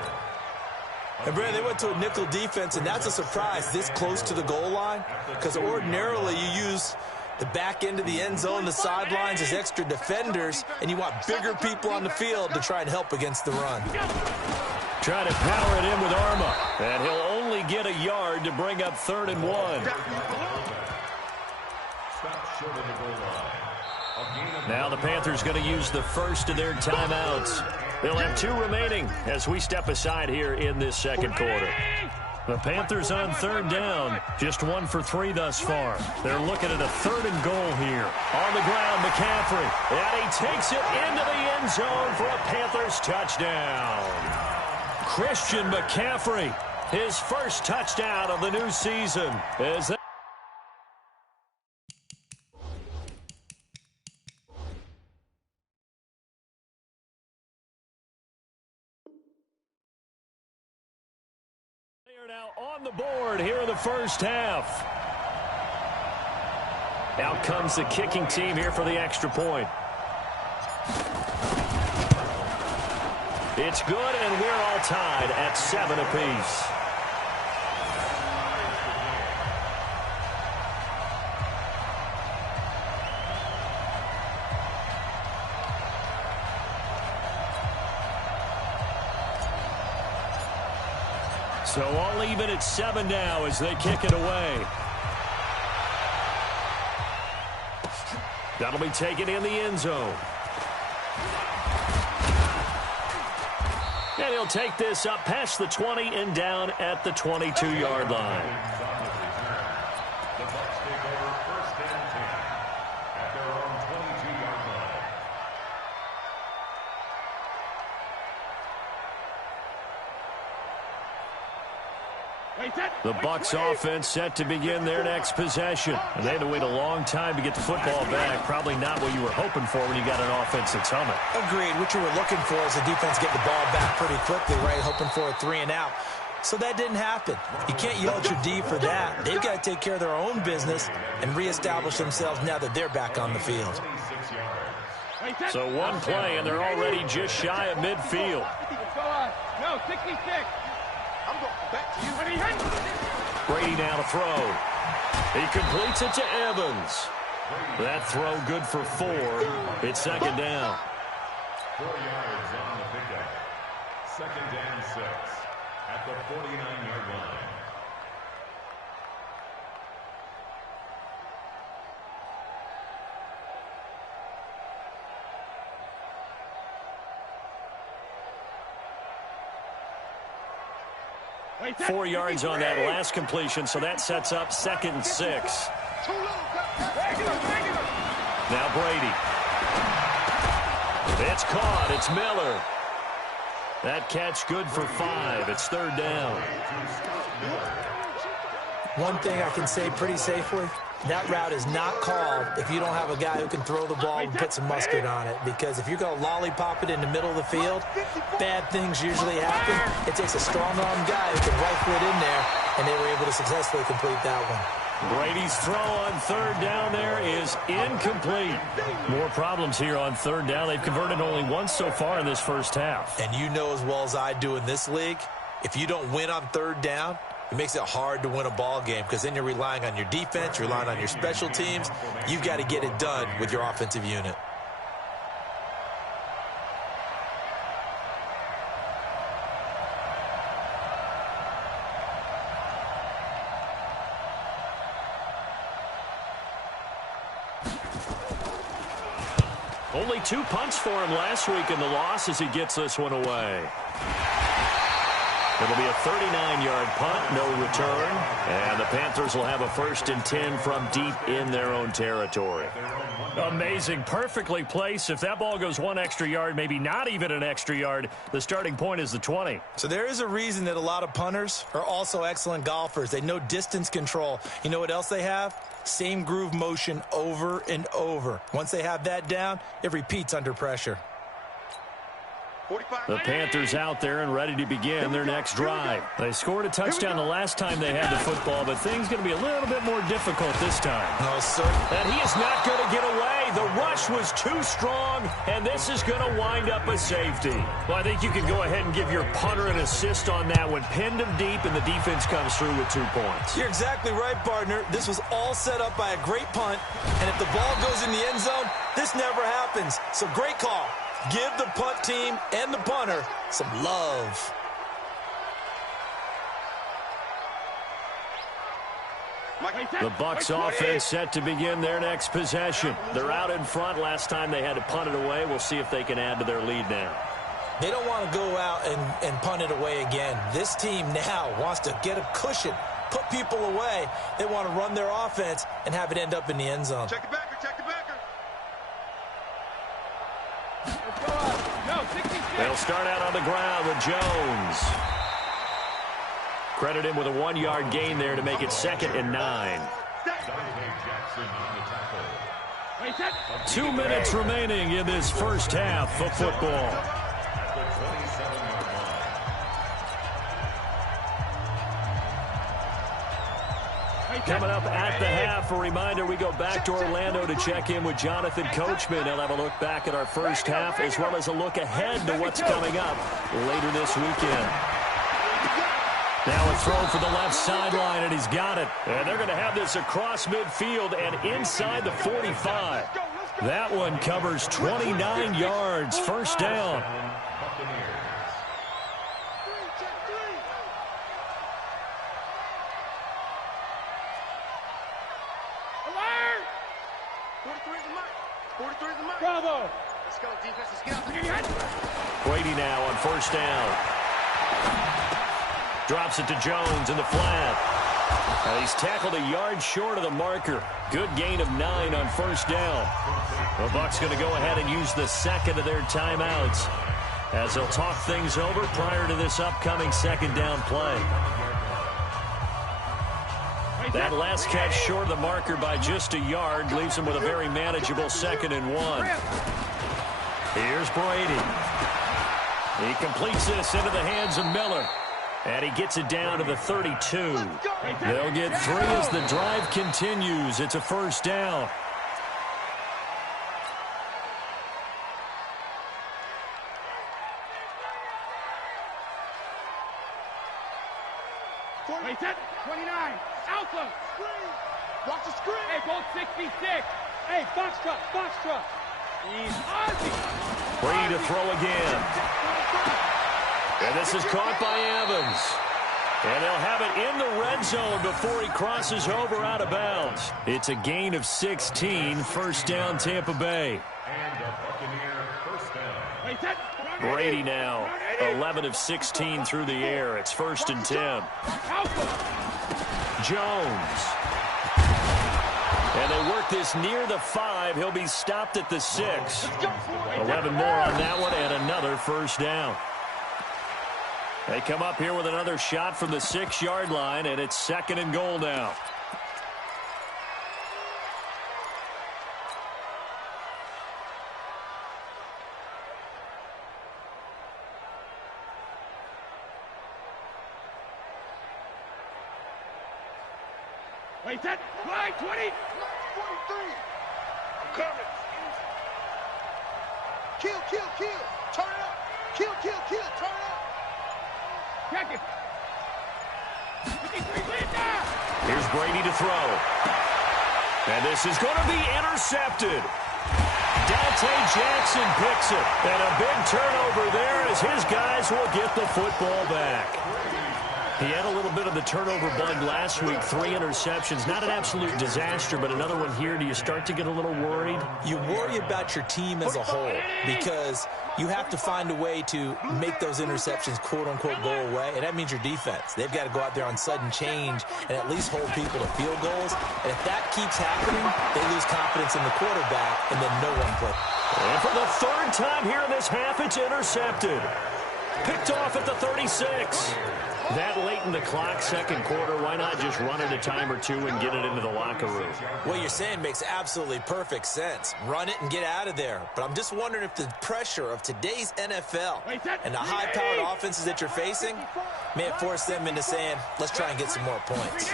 And, Brad, they went to a nickel defense, and that's a surprise this close to the goal line because ordinarily you use the back end of the end zone, the sidelines as extra defenders, and you want bigger people on the field to try and help against the run. Try to power it in with Arma, and he'll only get a yard to bring up 3rd and 1. Now the Panthers going to use the first of their timeouts. They'll have 2 remaining as we step aside here in this 2nd quarter. The Panthers on 3rd down, just 1 for 3 thus far. They're looking at a 3rd and goal here. On the ground, McCaffrey, and he takes it into the end zone for a Panthers touchdown. Christian McCaffrey, his first touchdown of the new season. As now on the board here in the first half. Out comes the kicking team here for the extra point. It's good, and we're all tied at 7 apiece. So all even at 7 now as they kick it away. That'll be taken in the end zone. And he'll take this up past the 20 and down at the 22-yard line. The Bucs take over 1st and 10 at their own 22-yard line. The Bucs offense set to begin their next possession. And they had to wait a long time to get the football back. Probably not what you were hoping for when you got an offense that's humming. Agreed. What you were looking for is the defense get the ball back pretty quickly, right? Hoping for a 3 and out. So that didn't happen. You can't yell at your D for that. They've got to take care of their own business and reestablish themselves now that they're back on the field. So one play, and they're already just shy of midfield. No, 66. I'm going back to you. Brady now to throw. He completes it to Evans. That throw good for 4. It's 2nd down. 4 yards on the pickup. 2nd and 6 at the 49-yard line. Wait, 4 yards on that last completion, so that sets up 2nd and 6. Now Brady. It's caught. It's Miller. That catch good for 5. It's 3rd down. One thing I can say pretty safely, that route is not called if you don't have a guy who can throw the ball and put some mustard on it. Because if you're going to lollipop it in the middle of the field, bad things usually happen. It takes a strong-arm guy who can rifle it in there, and they were able to successfully complete that one. Brady's throw on 3rd down there is incomplete. More problems here on 3rd down. They've converted only once so far in this first half. And you know as well as I do in this league, If you don't win on third down, it makes it hard to win a ball game because then you're relying on your defense, you're relying on your special teams. You've got to get it done with your offensive unit. Only 2 punts for him last week in the loss as he gets this one away. It'll be a 39-yard punt, no return. And the Panthers will have a 1st and 10 from deep in their own territory. Amazing. Perfectly placed. If that ball goes 1 extra yard, maybe not even an extra yard, the starting point is the 20. So there is a reason that a lot of punters are also excellent golfers. They know distance control. You know what else they have? Same groove motion over and over. Once they have that down, it repeats under pressure. The Panthers out there and ready to begin their next drive. They scored a touchdown the last time they had the football, but things going to be a little bit more difficult this time. No, sir. And he is not going to get away. The rush was too strong, and this is going to wind up a safety. Well, I think you can go ahead and give your punter an assist on that one. Pinned him deep, and the defense comes through with 2 points. You're exactly right, partner. This was all set up by a great punt, and if the ball goes in the end zone, this never happens. So great call. Give the punt team and the punter some love. The Bucs offense set to begin their next possession. They're out in front. Last time they had to punt it away. We'll see if they can add to their lead now. They don't want to go out and punt it away again. This team now wants to get a cushion, put people away. They want to run their offense and have it end up in the end zone. Check the backer, check the backer. They'll start out on the ground with Jones. Credit him with a 1-yard gain there to make it 2nd and 9. 2 minutes remaining in this first half of football. Coming up at the half, a reminder, we go back to Orlando to check in with Jonathan Coachman. He'll have a look back at our first half as well as a look ahead to what's coming up later this weekend. Now a throw for the left sideline, and he's got it. And they're going to have this across midfield and inside the 45. That one covers 29 yards, first down. Bravo! Let's go, defense. Let's get out. Brady now on first down. Drops it to Jones in the flat. He's tackled a yard short of the marker. Good gain of 9 on first down. The Bucs going to go ahead and use the second of their timeouts as they'll talk things over prior to this upcoming second down play. That last catch short of the marker by just a yard leaves him with a very manageable 2nd and 1. Here's Brady. He completes this into the hands of Miller. And he gets it down to the 32. They'll get 3 as the drive continues. It's a first down. Wait, 29. Alpha. Watch the screen. Hey, goal 66. Hey, box truck. He's Ozzy. Brady to throw again. And this is caught by Evans. And they'll have it in the red zone before he crosses over out of bounds. It's a gain of 16, first down Tampa Bay. And the Buccaneer first down. Brady now, 11 of 16 through the air. It's 1st and 10. Jones. And they work this near the 5. He'll be stopped at the 6. 11 more on that one and another first down. They come up here with another shot from the 6-yard line, and it's 2nd and goal now. Wait, that flag 20. 43. I'm coming. Kill. Turn it up. Kill. Turn it up. Here's Brady to throw. And this is going to be intercepted. Dante Jackson picks it. And a big turnover there as his guys will get the football back. He had a little bit of the turnover bug last week, 3 interceptions. Not an absolute disaster, but another one here. Do you start to get a little worried? You worry about your team as a whole because you have to find a way to make those interceptions, quote-unquote, go away, and that means your defense. They've got to go out there on sudden change and at least hold people to field goals. And if that keeps happening, they lose confidence in the quarterback, and then no one plays. And for the 3rd time here in this half, it's intercepted. Picked off at the 36. That late in the clock, second quarter, why not just run it a time or two and get it into the locker room? What you're saying makes absolutely perfect sense. Run it and get out of there. But I'm just wondering if the pressure of today's NFL and the high-powered offenses that you're facing may have forced them into saying, let's try and get some more points.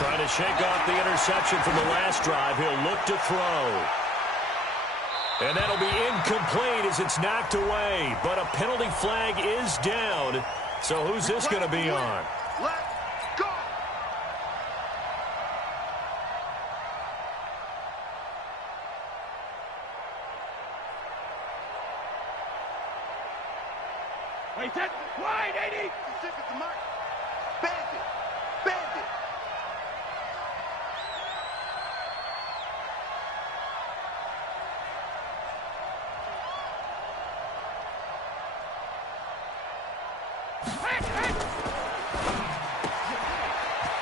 Trying to shake off the interception from the last drive. He'll look to throw. And that'll be incomplete as it's knocked away. But a penalty flag is down. So who's this going to be on? Let's go! Wait, that wide, 80! Stick at the mark. Bandit! Bandit!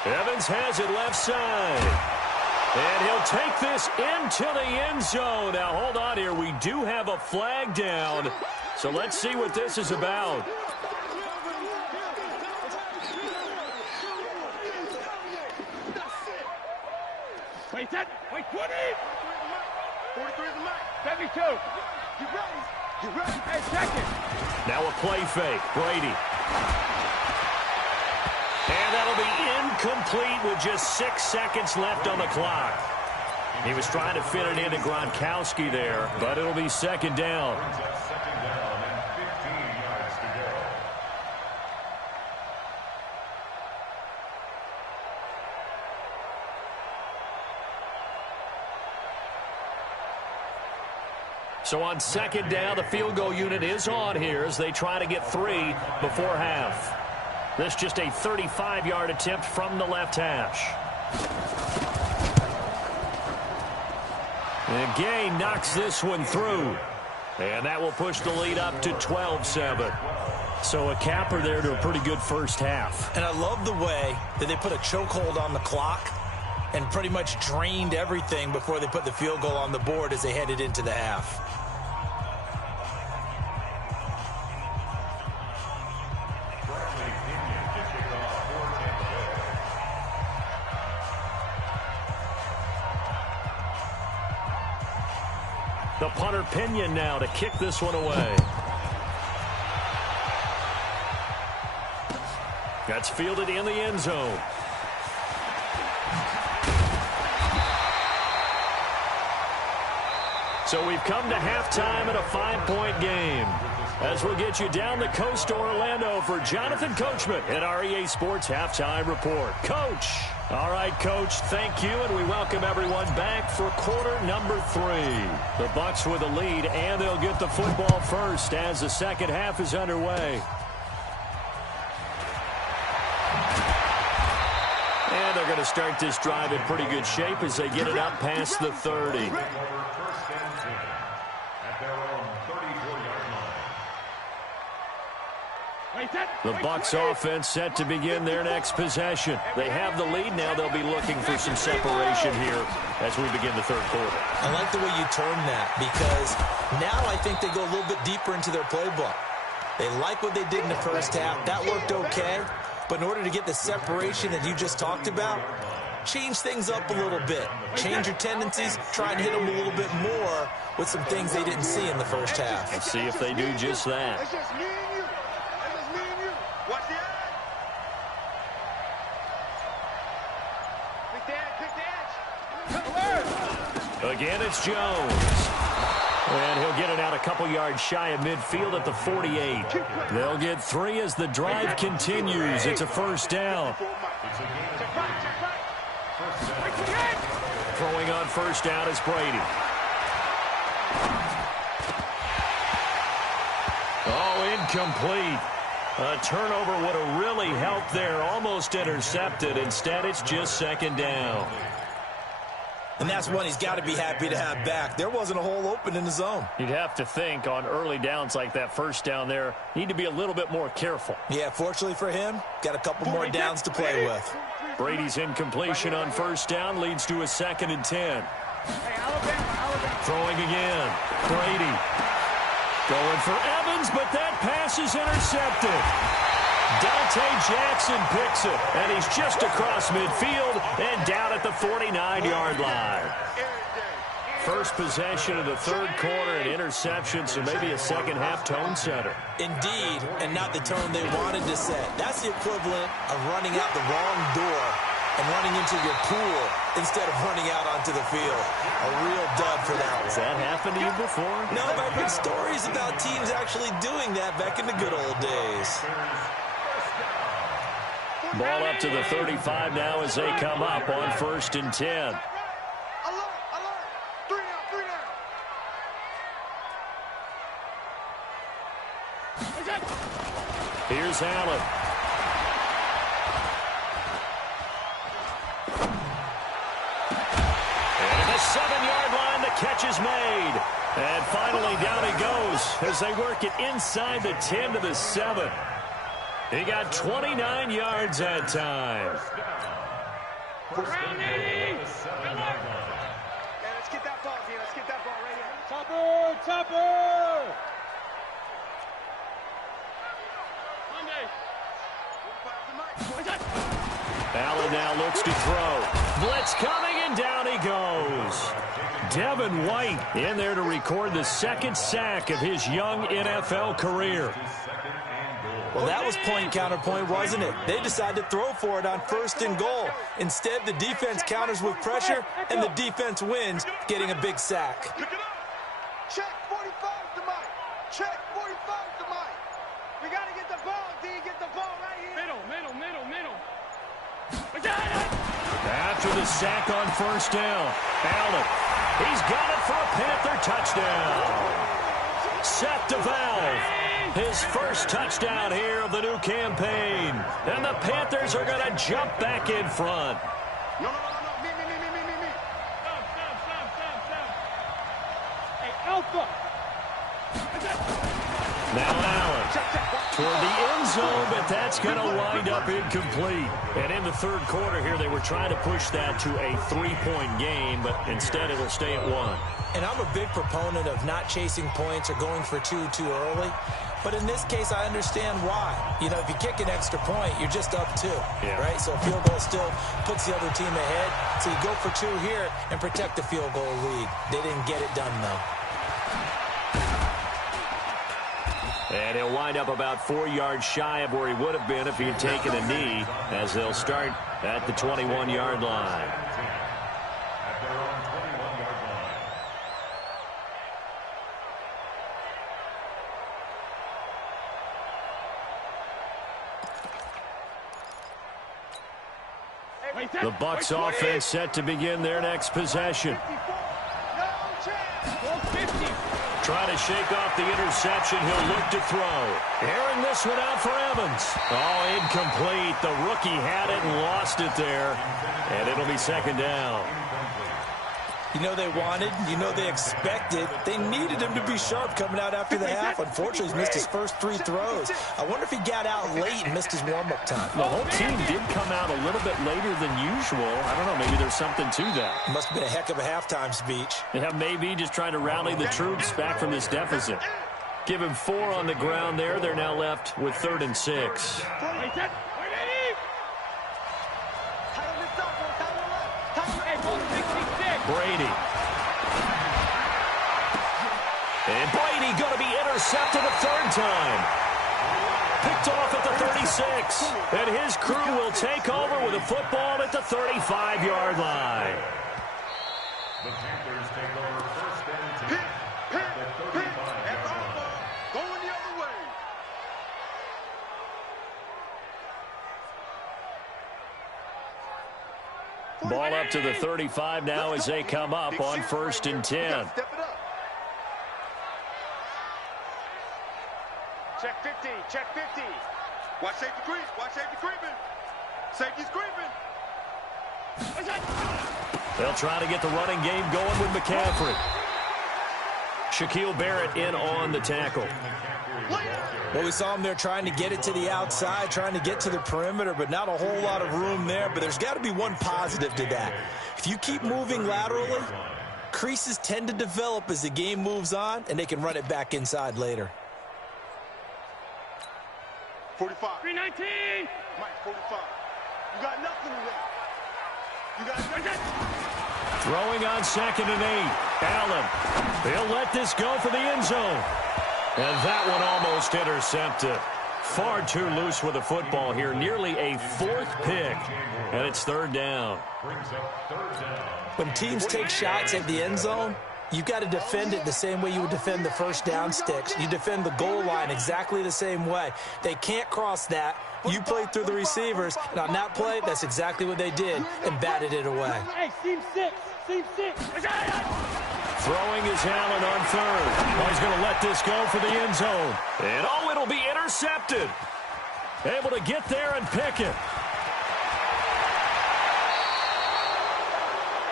Evans has it left side. And he'll take this into the end zone. Now, hold on here. We do have a flag down. So let's see what this is about. Wait, that, wait, 20! 43 is the mark. 72! Get ready! Get ready! Hey, second! Now a play fake. Brady. And that'll be incomplete with just 6 seconds left on the clock. He was trying to fit it into Gronkowski there, but it'll be second down. Second down and 15 yards to go. So on second down, the field goal unit is on here as they try to get 3 before half. This just a 35-yard attempt from the left hash. And Gay knocks this one through. And that will push the lead up to 12-7. So a capper there to a pretty good first half. And I love the way that they put a chokehold on the clock and pretty much drained everything before they put the field goal on the board as they headed into the half. The punter Pinion now to kick this one away. That's fielded in the end zone. So we've come to halftime in a 5-point game. As we'll get you down the coast to Orlando for Jonathan Coachman at our EA Sports Halftime Report. Coach. All right, Coach, thank you, and we welcome everyone back for quarter number 3. The Bucs with a lead, and they'll get the football first as the second half is underway. And they're going to start this drive in pretty good shape as they get it up past the 30. First and 10 at their own 34-yard line. The Bucs offense set to begin their next possession. They have the lead. Now they'll be looking for some separation here as we begin the third quarter. I like the way you term that because now I think they go a little bit deeper into their playbook. They like what they did in the first half. That worked okay. But in order to get the separation that you just talked about, change things up a little bit. Change your tendencies. Try and hit them a little bit more with some things they didn't see in the first half. Let's see if they do just that. It's just me and you. It's just me and you. Watch the edge. Pick the edge. Pick the edge. Again, it's Jones. And he'll get in and out a couple yards shy of midfield at the 48. They'll get 3 as the drive continues. It's a first down. Throwing on first down is Brady. Oh, incomplete. A turnover would have really helped there. Almost intercepted. Instead, it's just second down. And that's one he's got to be happy to have back. There wasn't a hole open in the zone. You'd have to think on early downs like that first down there, need to be a little bit more careful. Yeah, fortunately for him, got a couple more downs to play with. Brady's incompletion on first down leads to a 2nd and 10. Throwing again. Brady going for Evans, but that pass is intercepted. Dante Jackson picks it, and he's just across midfield and down at the 49-yard line. First possession of the third quarter, an interception, so maybe a second-half tone setter. Indeed, and not the tone they wanted to set. That's the equivalent of running out the wrong door and running into your pool instead of running out onto the field. A real dud for that one. Has that happened to you before? No, but I've heard stories about teams actually doing that back in the good old days. Ball up to the 35 now as they come up on 1st and 10. Here's Allen. And the 7-yard line, the catch is made. And finally down he goes as they work it inside the 10 to the 7. He got 29 yards that time. Let's get that ball, D. Let's get that ball right here. Topper! Topper! Allen now looks to throw. Blitz coming, and down he goes. Devin White in there to record the 2nd sack of his young NFL career. Well, that was point counterpoint, wasn't it? They decided to throw for it on 1st and goal. Instead, the defense counters with pressure, and the defense wins, getting a big sack. Pick it up. Check 45 to Mike. Check 45 to Mike. We got to get the ball, D. Get the ball right here. Middle. After the sack on first down, Allen. He's got it for a Panther touchdown. Seth DeValve, his first touchdown here of the new campaign. And the Panthers are going to jump back in front. No. Me. Stop. Hey, Alpha! Now Allen toward the end zone, but that's going to wind up incomplete. And in the third quarter here, they were trying to push that to a 3-point game, but instead it'll stay at 1. And I'm a big proponent of not chasing points or going for two too early. But in this case, I understand why. You know, if you kick an extra point, you're just up 2, right? So a field goal still puts the other team ahead. So you go for 2 here and protect the field goal lead. They didn't get it done, though. And he'll wind up about 4 yards shy of where he would have been if he had taken a knee, as they'll start at the 21-yard line. At their own 21-yard line. The Bucs offense set to begin their next possession. Trying to shake off the interception. He'll look to throw. Airing this one out for Evans. Oh, incomplete. The rookie had it and lost it there. And it'll be second down. You know they wanted, you know they expected. They needed him to be sharp coming out after the half. Unfortunately, he's missed his first 3 throws. I wonder if he got out late and missed his warm-up time. The whole team did come out a little bit later than usual. I don't know, maybe there's something to that. Must have been a heck of a halftime speech. Yeah, maybe just trying to rally the troops back from this deficit. Give him 4 on the ground there. They're now left with 3rd and 6. Brady. And Brady going to be intercepted a 3rd time. Picked off at the 36. And his crew will take over with a football at the 35-yard line. The Panthers take over 1st and 10 at the 35. up to the 35 now as they come up on 1st and 10. Check 50, check 50. Watch safety creep, watch safety creeping. Safety's creeping. They'll try to get the running game going with McCaffrey. Shaquille Barrett in on the tackle. Well, we saw him there trying to get it to the outside, trying to get to the perimeter, but not a whole lot of room there. But there's got to be one positive to that. If you keep moving laterally, creases tend to develop as the game moves on, and they can run it back inside later. 45. 319. Mike, 45. You got nothing in there. You got nothing. Throwing on 2nd and 8. Allen. They'll let this go for the end zone. And that one almost intercepted. Far too loose with the football here. Nearly a 4th pick. And it's 3rd down. When teams take shots at the end zone, you've got to defend it the same way you would defend the first down sticks. You defend the goal line exactly the same way. They can't cross that. You play through the receivers, and on that play, that's exactly what they did, and batted it away. Hey, seam 6, seam 6. Throwing is Allen on 3rd. Oh, he's going to let this go for the end zone. And oh, it'll be intercepted. Able to get there and pick it.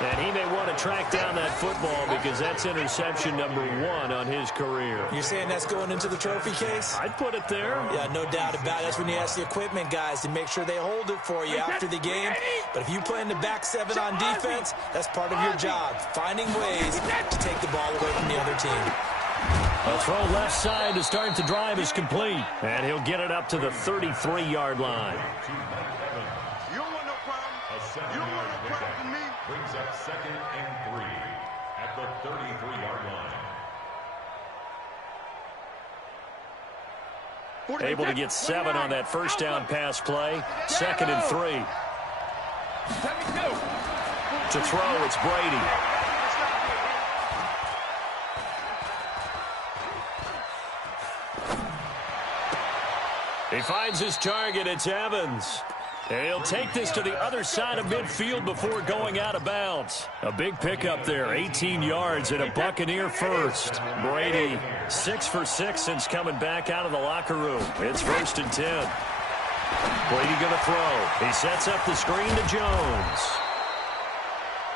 And he may want to track down that football because that's interception number 1 on his career. You're saying that's going into the trophy case? I'd put it there. Yeah, no doubt about it. That's when you ask the equipment guys to make sure they hold it for you after the game. But if you play in the back 7 on defense, that's part of your job, finding ways to take the ball away from the other team. A throw left side to start the drive is complete. And he'll get it up to the 33-yard line. You don't want no problem. You don't want no problem with me. Brings up 2nd and 3 at the 33-yard line. Able to get 7 on that first down pass play. 2nd and 3. To throw, it's Brady. He finds his target. It's Evans. And he'll take this to the other side of midfield before going out of bounds. A big pickup there, 18 yards and a Buccaneer first. Brady, 6 for 6 since coming back out of the locker room. It's 1st and 10. Brady going to throw. He sets up the screen to Jones.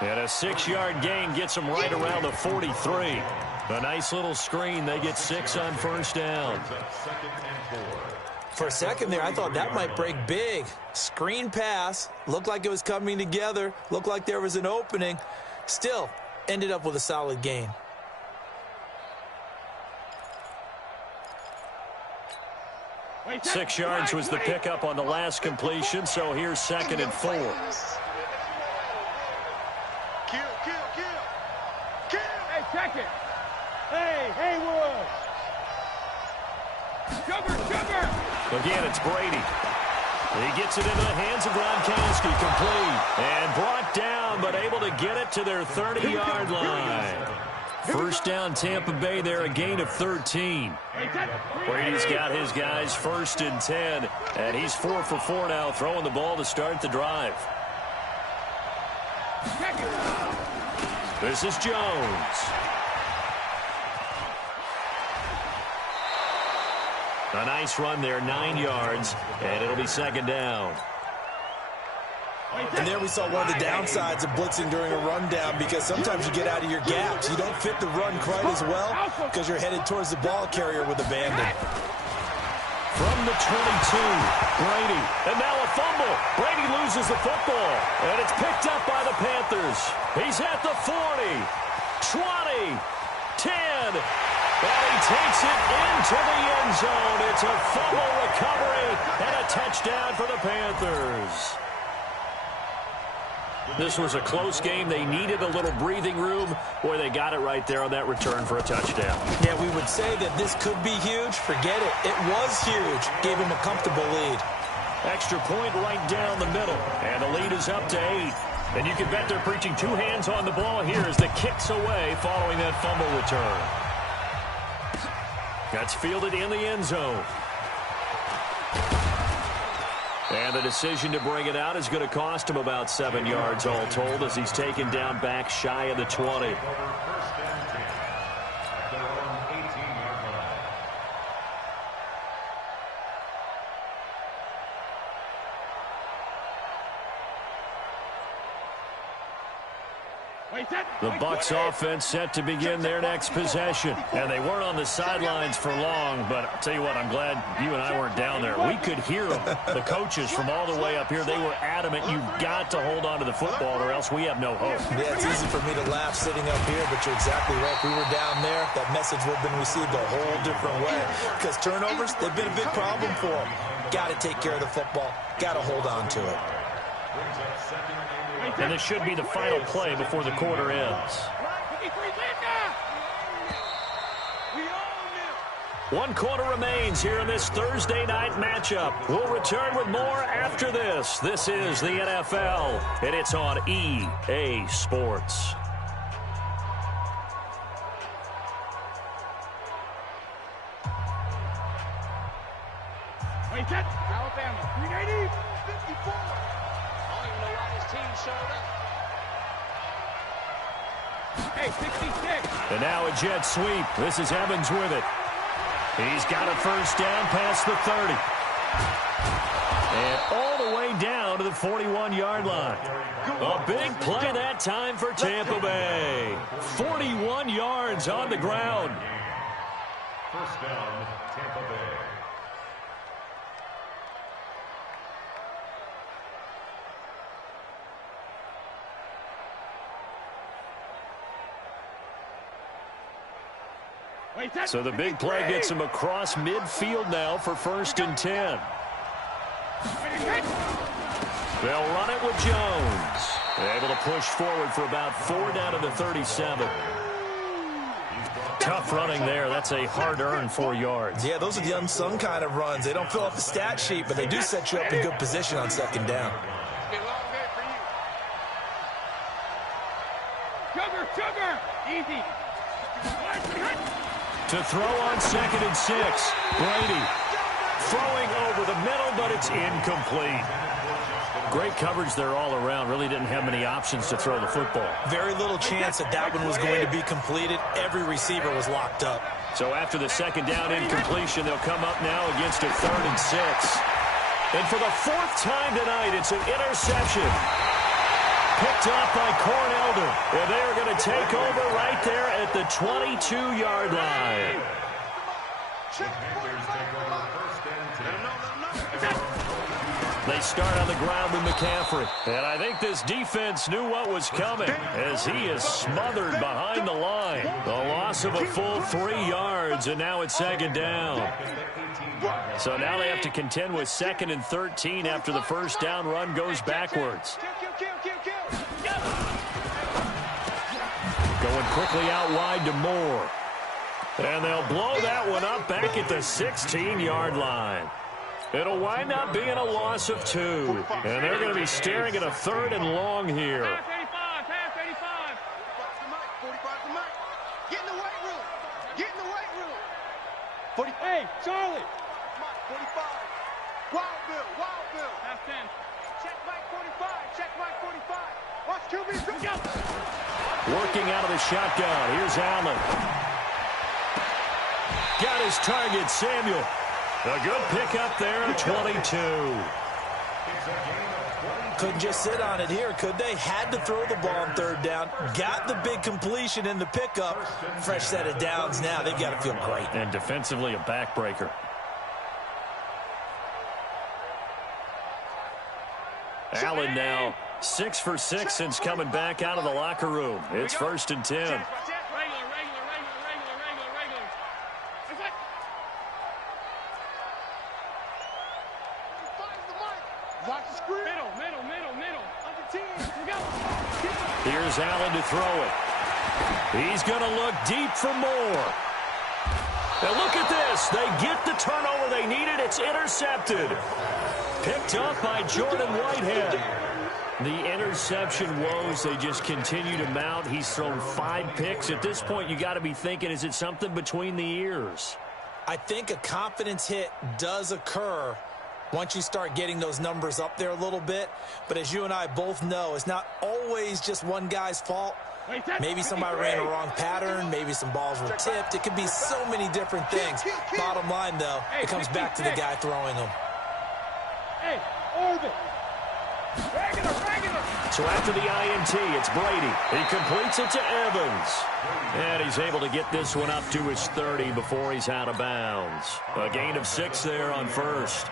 And a 6-yard gain gets him right around the 43. A nice little screen. They get 6 on first down. For a second there, I thought that might break big. Screen pass. Looked like it was coming together. Looked like there was an opening. Still, ended up with a solid gain. Six yards was the pickup on the last completion, so here's 2nd and 4. Kill. Hey, check it. Hey, Haywood. Cover. Again, it's Brady. He gets it into the hands of Gronkowski, complete. And brought down, but able to get it to their 30-yard line. First down, Tampa Bay there, a gain of 13. Brady's got his guys 1st and 10, and he's 4 for 4 now, throwing the ball to start the drive. This is Jones. A nice run there, 9 yards, and it'll be 2nd down. And there we saw one of the downsides of blitzing during a rundown, because sometimes you get out of your gaps. You don't fit the run quite as well because you're headed towards the ball carrier with abandon. From the 22, Brady, and now a fumble. Brady loses the football, and it's picked up by the Panthers. He's at the 40, 20, 10, and he takes it into the end zone. It's a fumble recovery and a touchdown for the Panthers. This was a close game. They needed a little breathing room. Boy, they got it right there on that return for a touchdown. Yeah, we would say that this could be huge. Forget it. It was huge. Gave him a comfortable lead. Extra point right down the middle. And the lead is up to 8. And you can bet they're preaching 2 hands on the ball here as the kick's away following that fumble return. That's fielded in the end zone. And the decision to bring it out is going to cost him about 7 yards all told as he's taken down back shy of the 20. The Bucs offense set to begin their next possession. And they weren't on the sidelines for long, but I'll tell you what, I'm glad you and I weren't down there. We could hear them. The coaches from all the way up here, they were adamant, you've got to hold on to the football or else we have no hope. Yeah, it's easy for me to laugh sitting up here, but you're exactly right. If we were down there, that message would have been received a whole different way. Because turnovers, they've been a big problem for them. Got to take care of the football. Got to hold on to it. And this should be the final play before the quarter ends. 1 quarter remains here in this Thursday night matchup. We'll return with more after this. This is the NFL, and it's on EA Sports. Alabama, 380, 54. Hey, 66. And now a jet sweep. This is Evans with it. He's got a first down past the 30. And all the way down to the 41-yard line. A big play that time for Tampa Bay. 41 yards on the ground. First down, Tampa Bay. So the big play gets him across midfield now for 1st and 10. They'll run it with Jones. Able to push forward for about 4 down to the 37. Tough running there. That's a hard-earned 4 yards. Yeah, those are the unsung kind of runs. They don't fill up the stat sheet, but they do set you up in good position on 2nd down. Sugar! Easy. To throw on 2nd and 6. Brady throwing over the middle, but it's incomplete. Great coverage there all around. Really didn't have many options to throw the football. Very little chance that one was going to be completed. Every receiver was locked up. So after the 2nd down incompletion, they'll come up now against a 3rd and 6. And for the 4th time tonight, it's an interception. Picked up by Cornelder. And they are going to take over right there at the 22-yard line. They start on the ground with McCaffrey. And I think this defense knew what was coming as he is smothered behind the line. The loss of a full 3 yards, and now it's 2nd down. So now they have to contend with 2nd and 13 after the 1st down run goes backwards. Going quickly out wide to Moore. And they'll blow that one up back at the 16-yard line. It'll wind up being a loss of 2. And they're going to be staring at a 3rd and long here. Pass 85. 45 to Mike. Get in the weight room. Get in the weight room. 40. Hey, Charlie. Mike, 45. Wild Bill. Pass 10. Check Mike 45. Check Mike 45. Watch QB. Go. Working out of the shotgun. Here's Allen. Got his target, Samuel. A good pickup there at 22. Couldn't just sit on it here, could they? Had to throw the ball on 3rd down. Got the big completion in the pickup. Fresh set of downs now. They've got to feel great. And defensively, a backbreaker. Allen now 6 for 6 since coming back out of the locker room. It's 1st and 10. Here's Allen to throw it. He's going to look deep for more. And look at this. They get the turnover they needed. It's intercepted. Picked up by Jordan Whitehead. The interception woes, they just continue to mount. He's thrown 5 picks. At this point, you got to be thinking, is it something between the ears? I think a confidence hit does occur once you start getting those numbers up there a little bit. But as you and I both know, it's not always just one guy's fault. Maybe somebody ran a wrong pattern. Maybe some balls were tipped. It could be so many different things. Bottom line, though, it comes back to the guy throwing them. Hey, orbit. Regular. So after the INT, it's Brady. He completes it to Evans. And he's able to get this one up to his 30 before he's out of bounds. A gain of 6 there on first.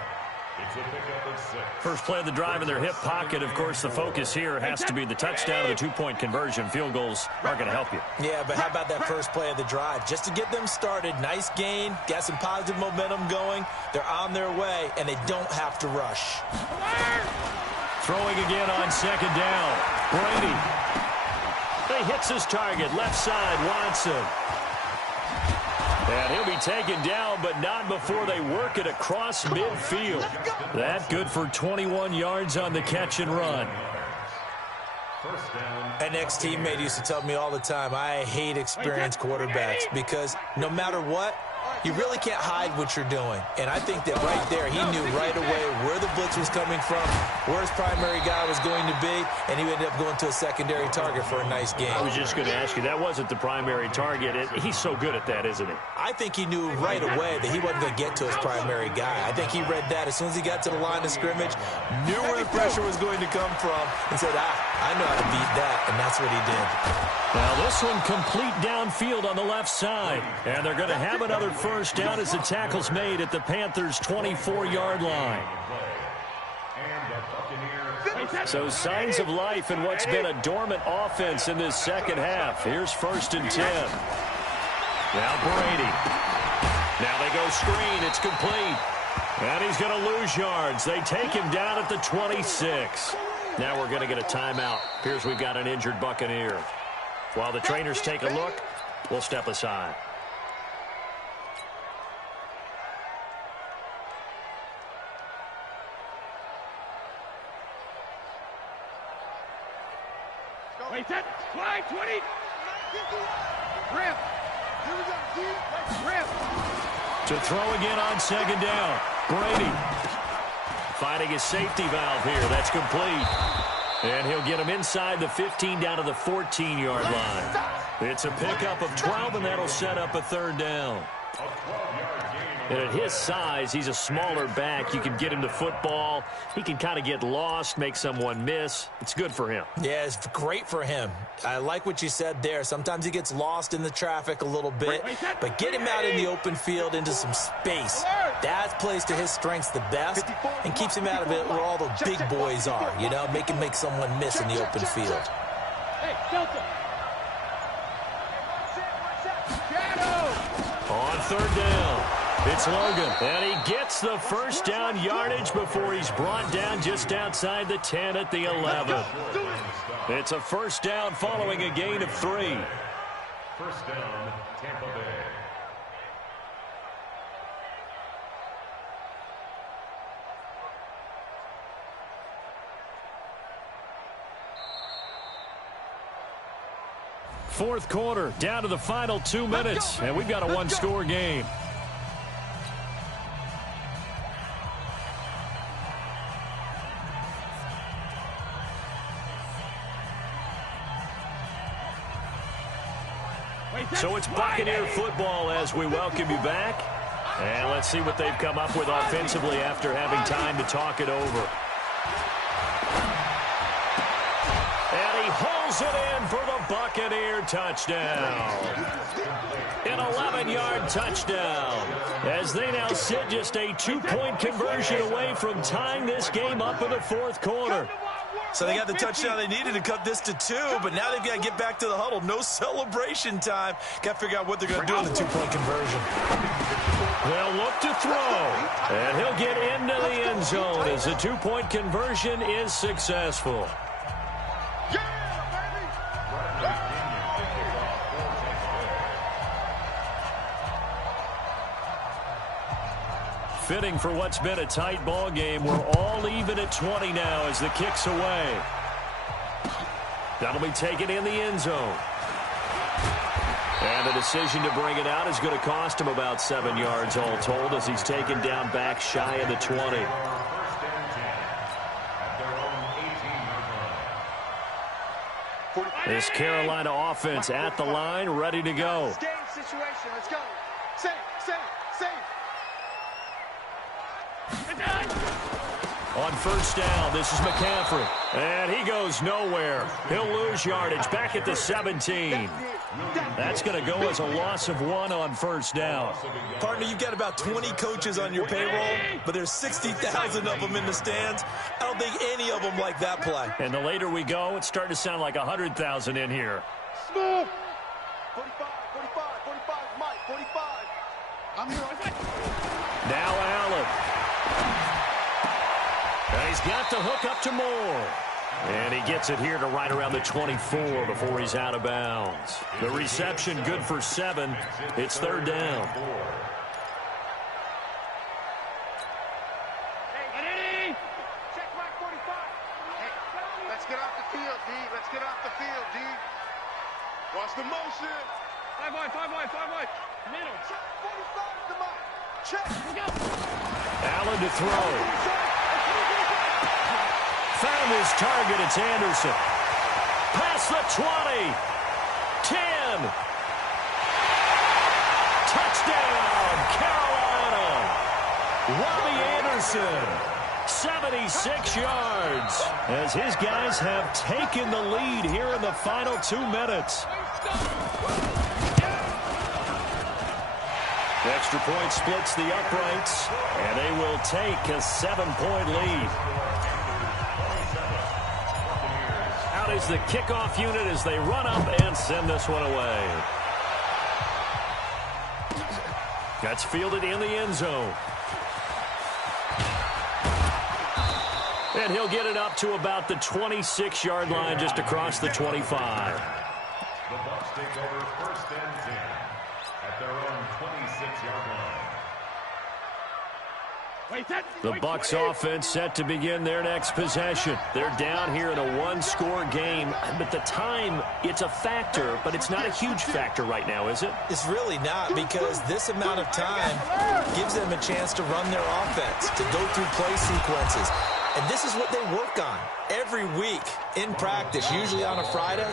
First play of the drive in their hip pocket. Of course, the focus here has to be the touchdown and the 2-point conversion. Field goals aren't going to help you. Yeah, but how about that first play of the drive? Just to get them started, nice gain, got some positive momentum going. They're on their way, and they don't have to rush. Throwing again on second down. Brady. He hits his target. Left side, Watson. And he'll be taken down, but not before they work it across midfield. That good for 21 yards on the catch and run. An ex-teammate used to tell me all the time, I hate experienced quarterbacks because no matter what, you really can't hide what you're doing. And I think that right there, he knew right away where the blitz was coming from, where his primary guy was going to be, and he ended up going to a secondary target for a nice game. I was just going to ask you, that wasn't the primary target. He's so good at that, isn't he? I think he knew right away that he wasn't going to get to his primary guy. I think he read that as soon as he got to the line of scrimmage, knew where the pressure was going to come from, and said, I know how to beat that, and that's what he did. Now this one complete downfield on the left side, and they're going to have another first down as the tackle's made at the Panthers' 24-yard line. So signs of life in what's been a dormant offense in this second half. Here's 1st and 10. Now Brady. Now they go screen. It's complete. And he's going to lose yards. They take him down at the 26. Now we're going to get a timeout. Here's we've got an injured Buccaneer. While the trainers take a look, we'll step aside. Wait, set. Fly, 20. Rip. Rip. To throw again on second down. Brady finding his safety valve here. That's complete. And he'll get him inside the 15 down to the 14-yard line. It's a pickup of 12, and that'll set up a 3rd down. And at his size, he's a smaller back. You can get him the football. He can kind of get lost, make someone miss. It's good for him. Yeah, it's great for him. I like what you said there. Sometimes he gets lost in the traffic a little bit, but get him out in the open field into some space. That plays to his strengths the best and keeps him out of it where all the big boys are, you know, make someone miss in the open field. Hey, Delta. On 3rd down, it's Logan. And he gets the first down yardage before he's brought down just outside the 10 at the 11. It's a first down following a gain of 3. First down, Tampa Bay. Fourth quarter, down to the final 2 minutes, and we've got a one-score game. So it's Buccaneer football as we welcome you back. And let's see what they've come up with offensively after having time to talk it over. And he holds it in for the Buccaneer touchdown. An 11-yard touchdown. As they now sit just a 2-point conversion away from tying this game up in the fourth quarter. So they got the touchdown they needed to cut this to 2, but now they've got to get back to the huddle. No celebration time. Got to figure out what they're going to do in the 2-point conversion. They'll look to throw, and he'll get into the end zone as the 2-point conversion is successful. Fitting for what's been a tight ball game. We're all even at 20 now as the kick's away. That'll be taken in the end zone. And the decision to bring it out is going to cost him about 7 yards all told as he's taken down back shy of the 20. First and 10 at their own 18-yard line. This Carolina offense at the line, ready to go. Game situation. Let's go. Safe, safe, safe. On first down, this is McCaffrey. And he goes nowhere. He'll lose yardage back at the 17. That's going to go as a loss of 1 on first down. Partner, you've got about 20 coaches on your payroll, but there's 60,000 of them in the stands. I don't think any of them like that play. And the later we go, it's starting to sound like 100,000 in here. Smooth. 45, 45, 45, Mike, 45. I'm here. Now Allen. And he's got the hook up to Moore. And he gets it here to right around the 24 before he's out of bounds. The reception good for 7. It's third down. Hey, check Mike 45. Hey, let's get off the field, D. Let's get off the field, D. Watch the motion. 5 wide. Middle. Check 45 to Mike. Check. Go. Allen to throw. Found his target. It's Anderson. Past the 20. 10. Touchdown, Carolina. Robbie Anderson. 76 yards. As his guys have taken the lead here in the final 2 minutes. The extra point splits the uprights, and they will take a 7-point lead. Out is the kickoff unit as they run up and send this one away. That's fielded in the end zone. And he'll get it up to about the 26-yard line just across the 25. The Bucs take over first and 10 at their own 26-yard line. The Bucs offense set to begin their next possession. They're down here in a 1-score game, but the time, it's a factor, but it's not a huge factor right now, is it? It's really not, because this amount of time gives them a chance to run their offense, to go through play sequences. And this is what they work on every week in practice, usually on a Friday.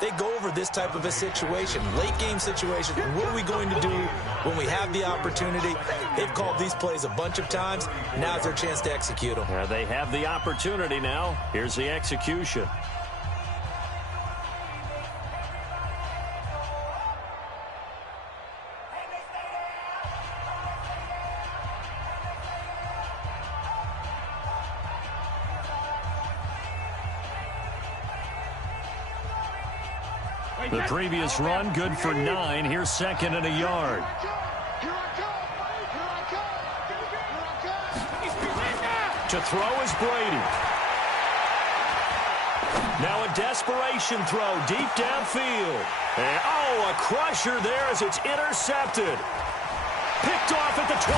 They go over this type of a situation, late game situation. What are we going to do when we have the opportunity? They've called these plays a bunch of times. Now's their chance to execute them. They have the opportunity now. Here's the execution. The previous run, good for 9. Here's second and a yard. To throw is Brady. Now a desperation throw deep downfield. And, a crusher there as it's intercepted. Picked off at the 24.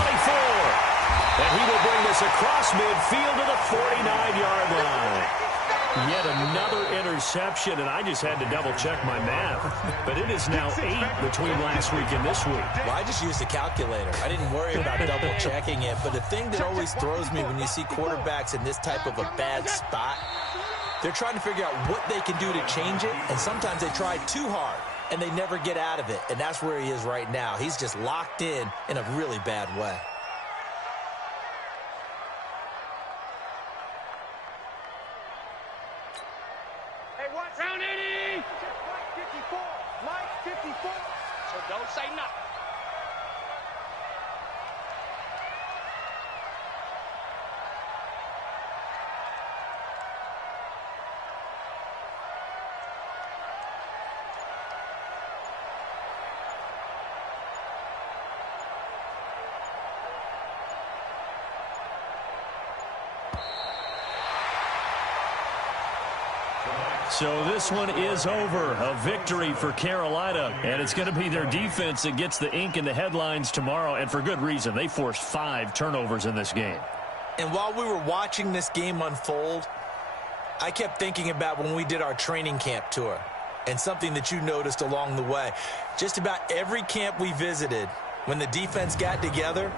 And he will bring this across midfield to the 49-yard line. Yet another interception, and I just had to double-check my math. But it is now 8 between last week and this week. Well, I just used a calculator. I didn't worry about double-checking it. But the thing that always throws me when you see quarterbacks in this type of a bad spot, they're trying to figure out what they can do to change it, and sometimes they try too hard, and they never get out of it. And that's where he is right now. He's just locked in a really bad way. Round 80! Mike 54! Mike 54! So don't say nothing. So this one is over. A victory for Carolina. And it's going to be their defense that gets the ink in the headlines tomorrow. And for good reason. They forced 5 turnovers in this game. And while we were watching this game unfold, I kept thinking about when we did our training camp tour. and something that you noticed along the way. Just about every camp we visited, when the defense got together,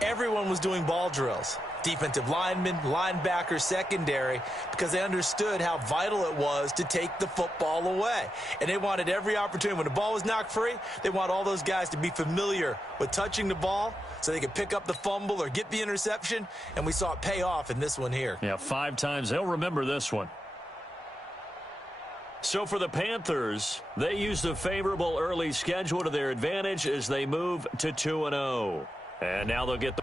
everyone was doing ball drills. Defensive linemen, linebackers, secondary, because they understood how vital it was to take the football away. And they wanted every opportunity. When the ball was knocked free, they want all those guys to be familiar with touching the ball so they could pick up the fumble or get the interception. And we saw it pay off in this one here. Yeah, 5 times. They'll remember this one. So for the Panthers, they used a favorable early schedule to their advantage as they move to 2-0. And now they'll get the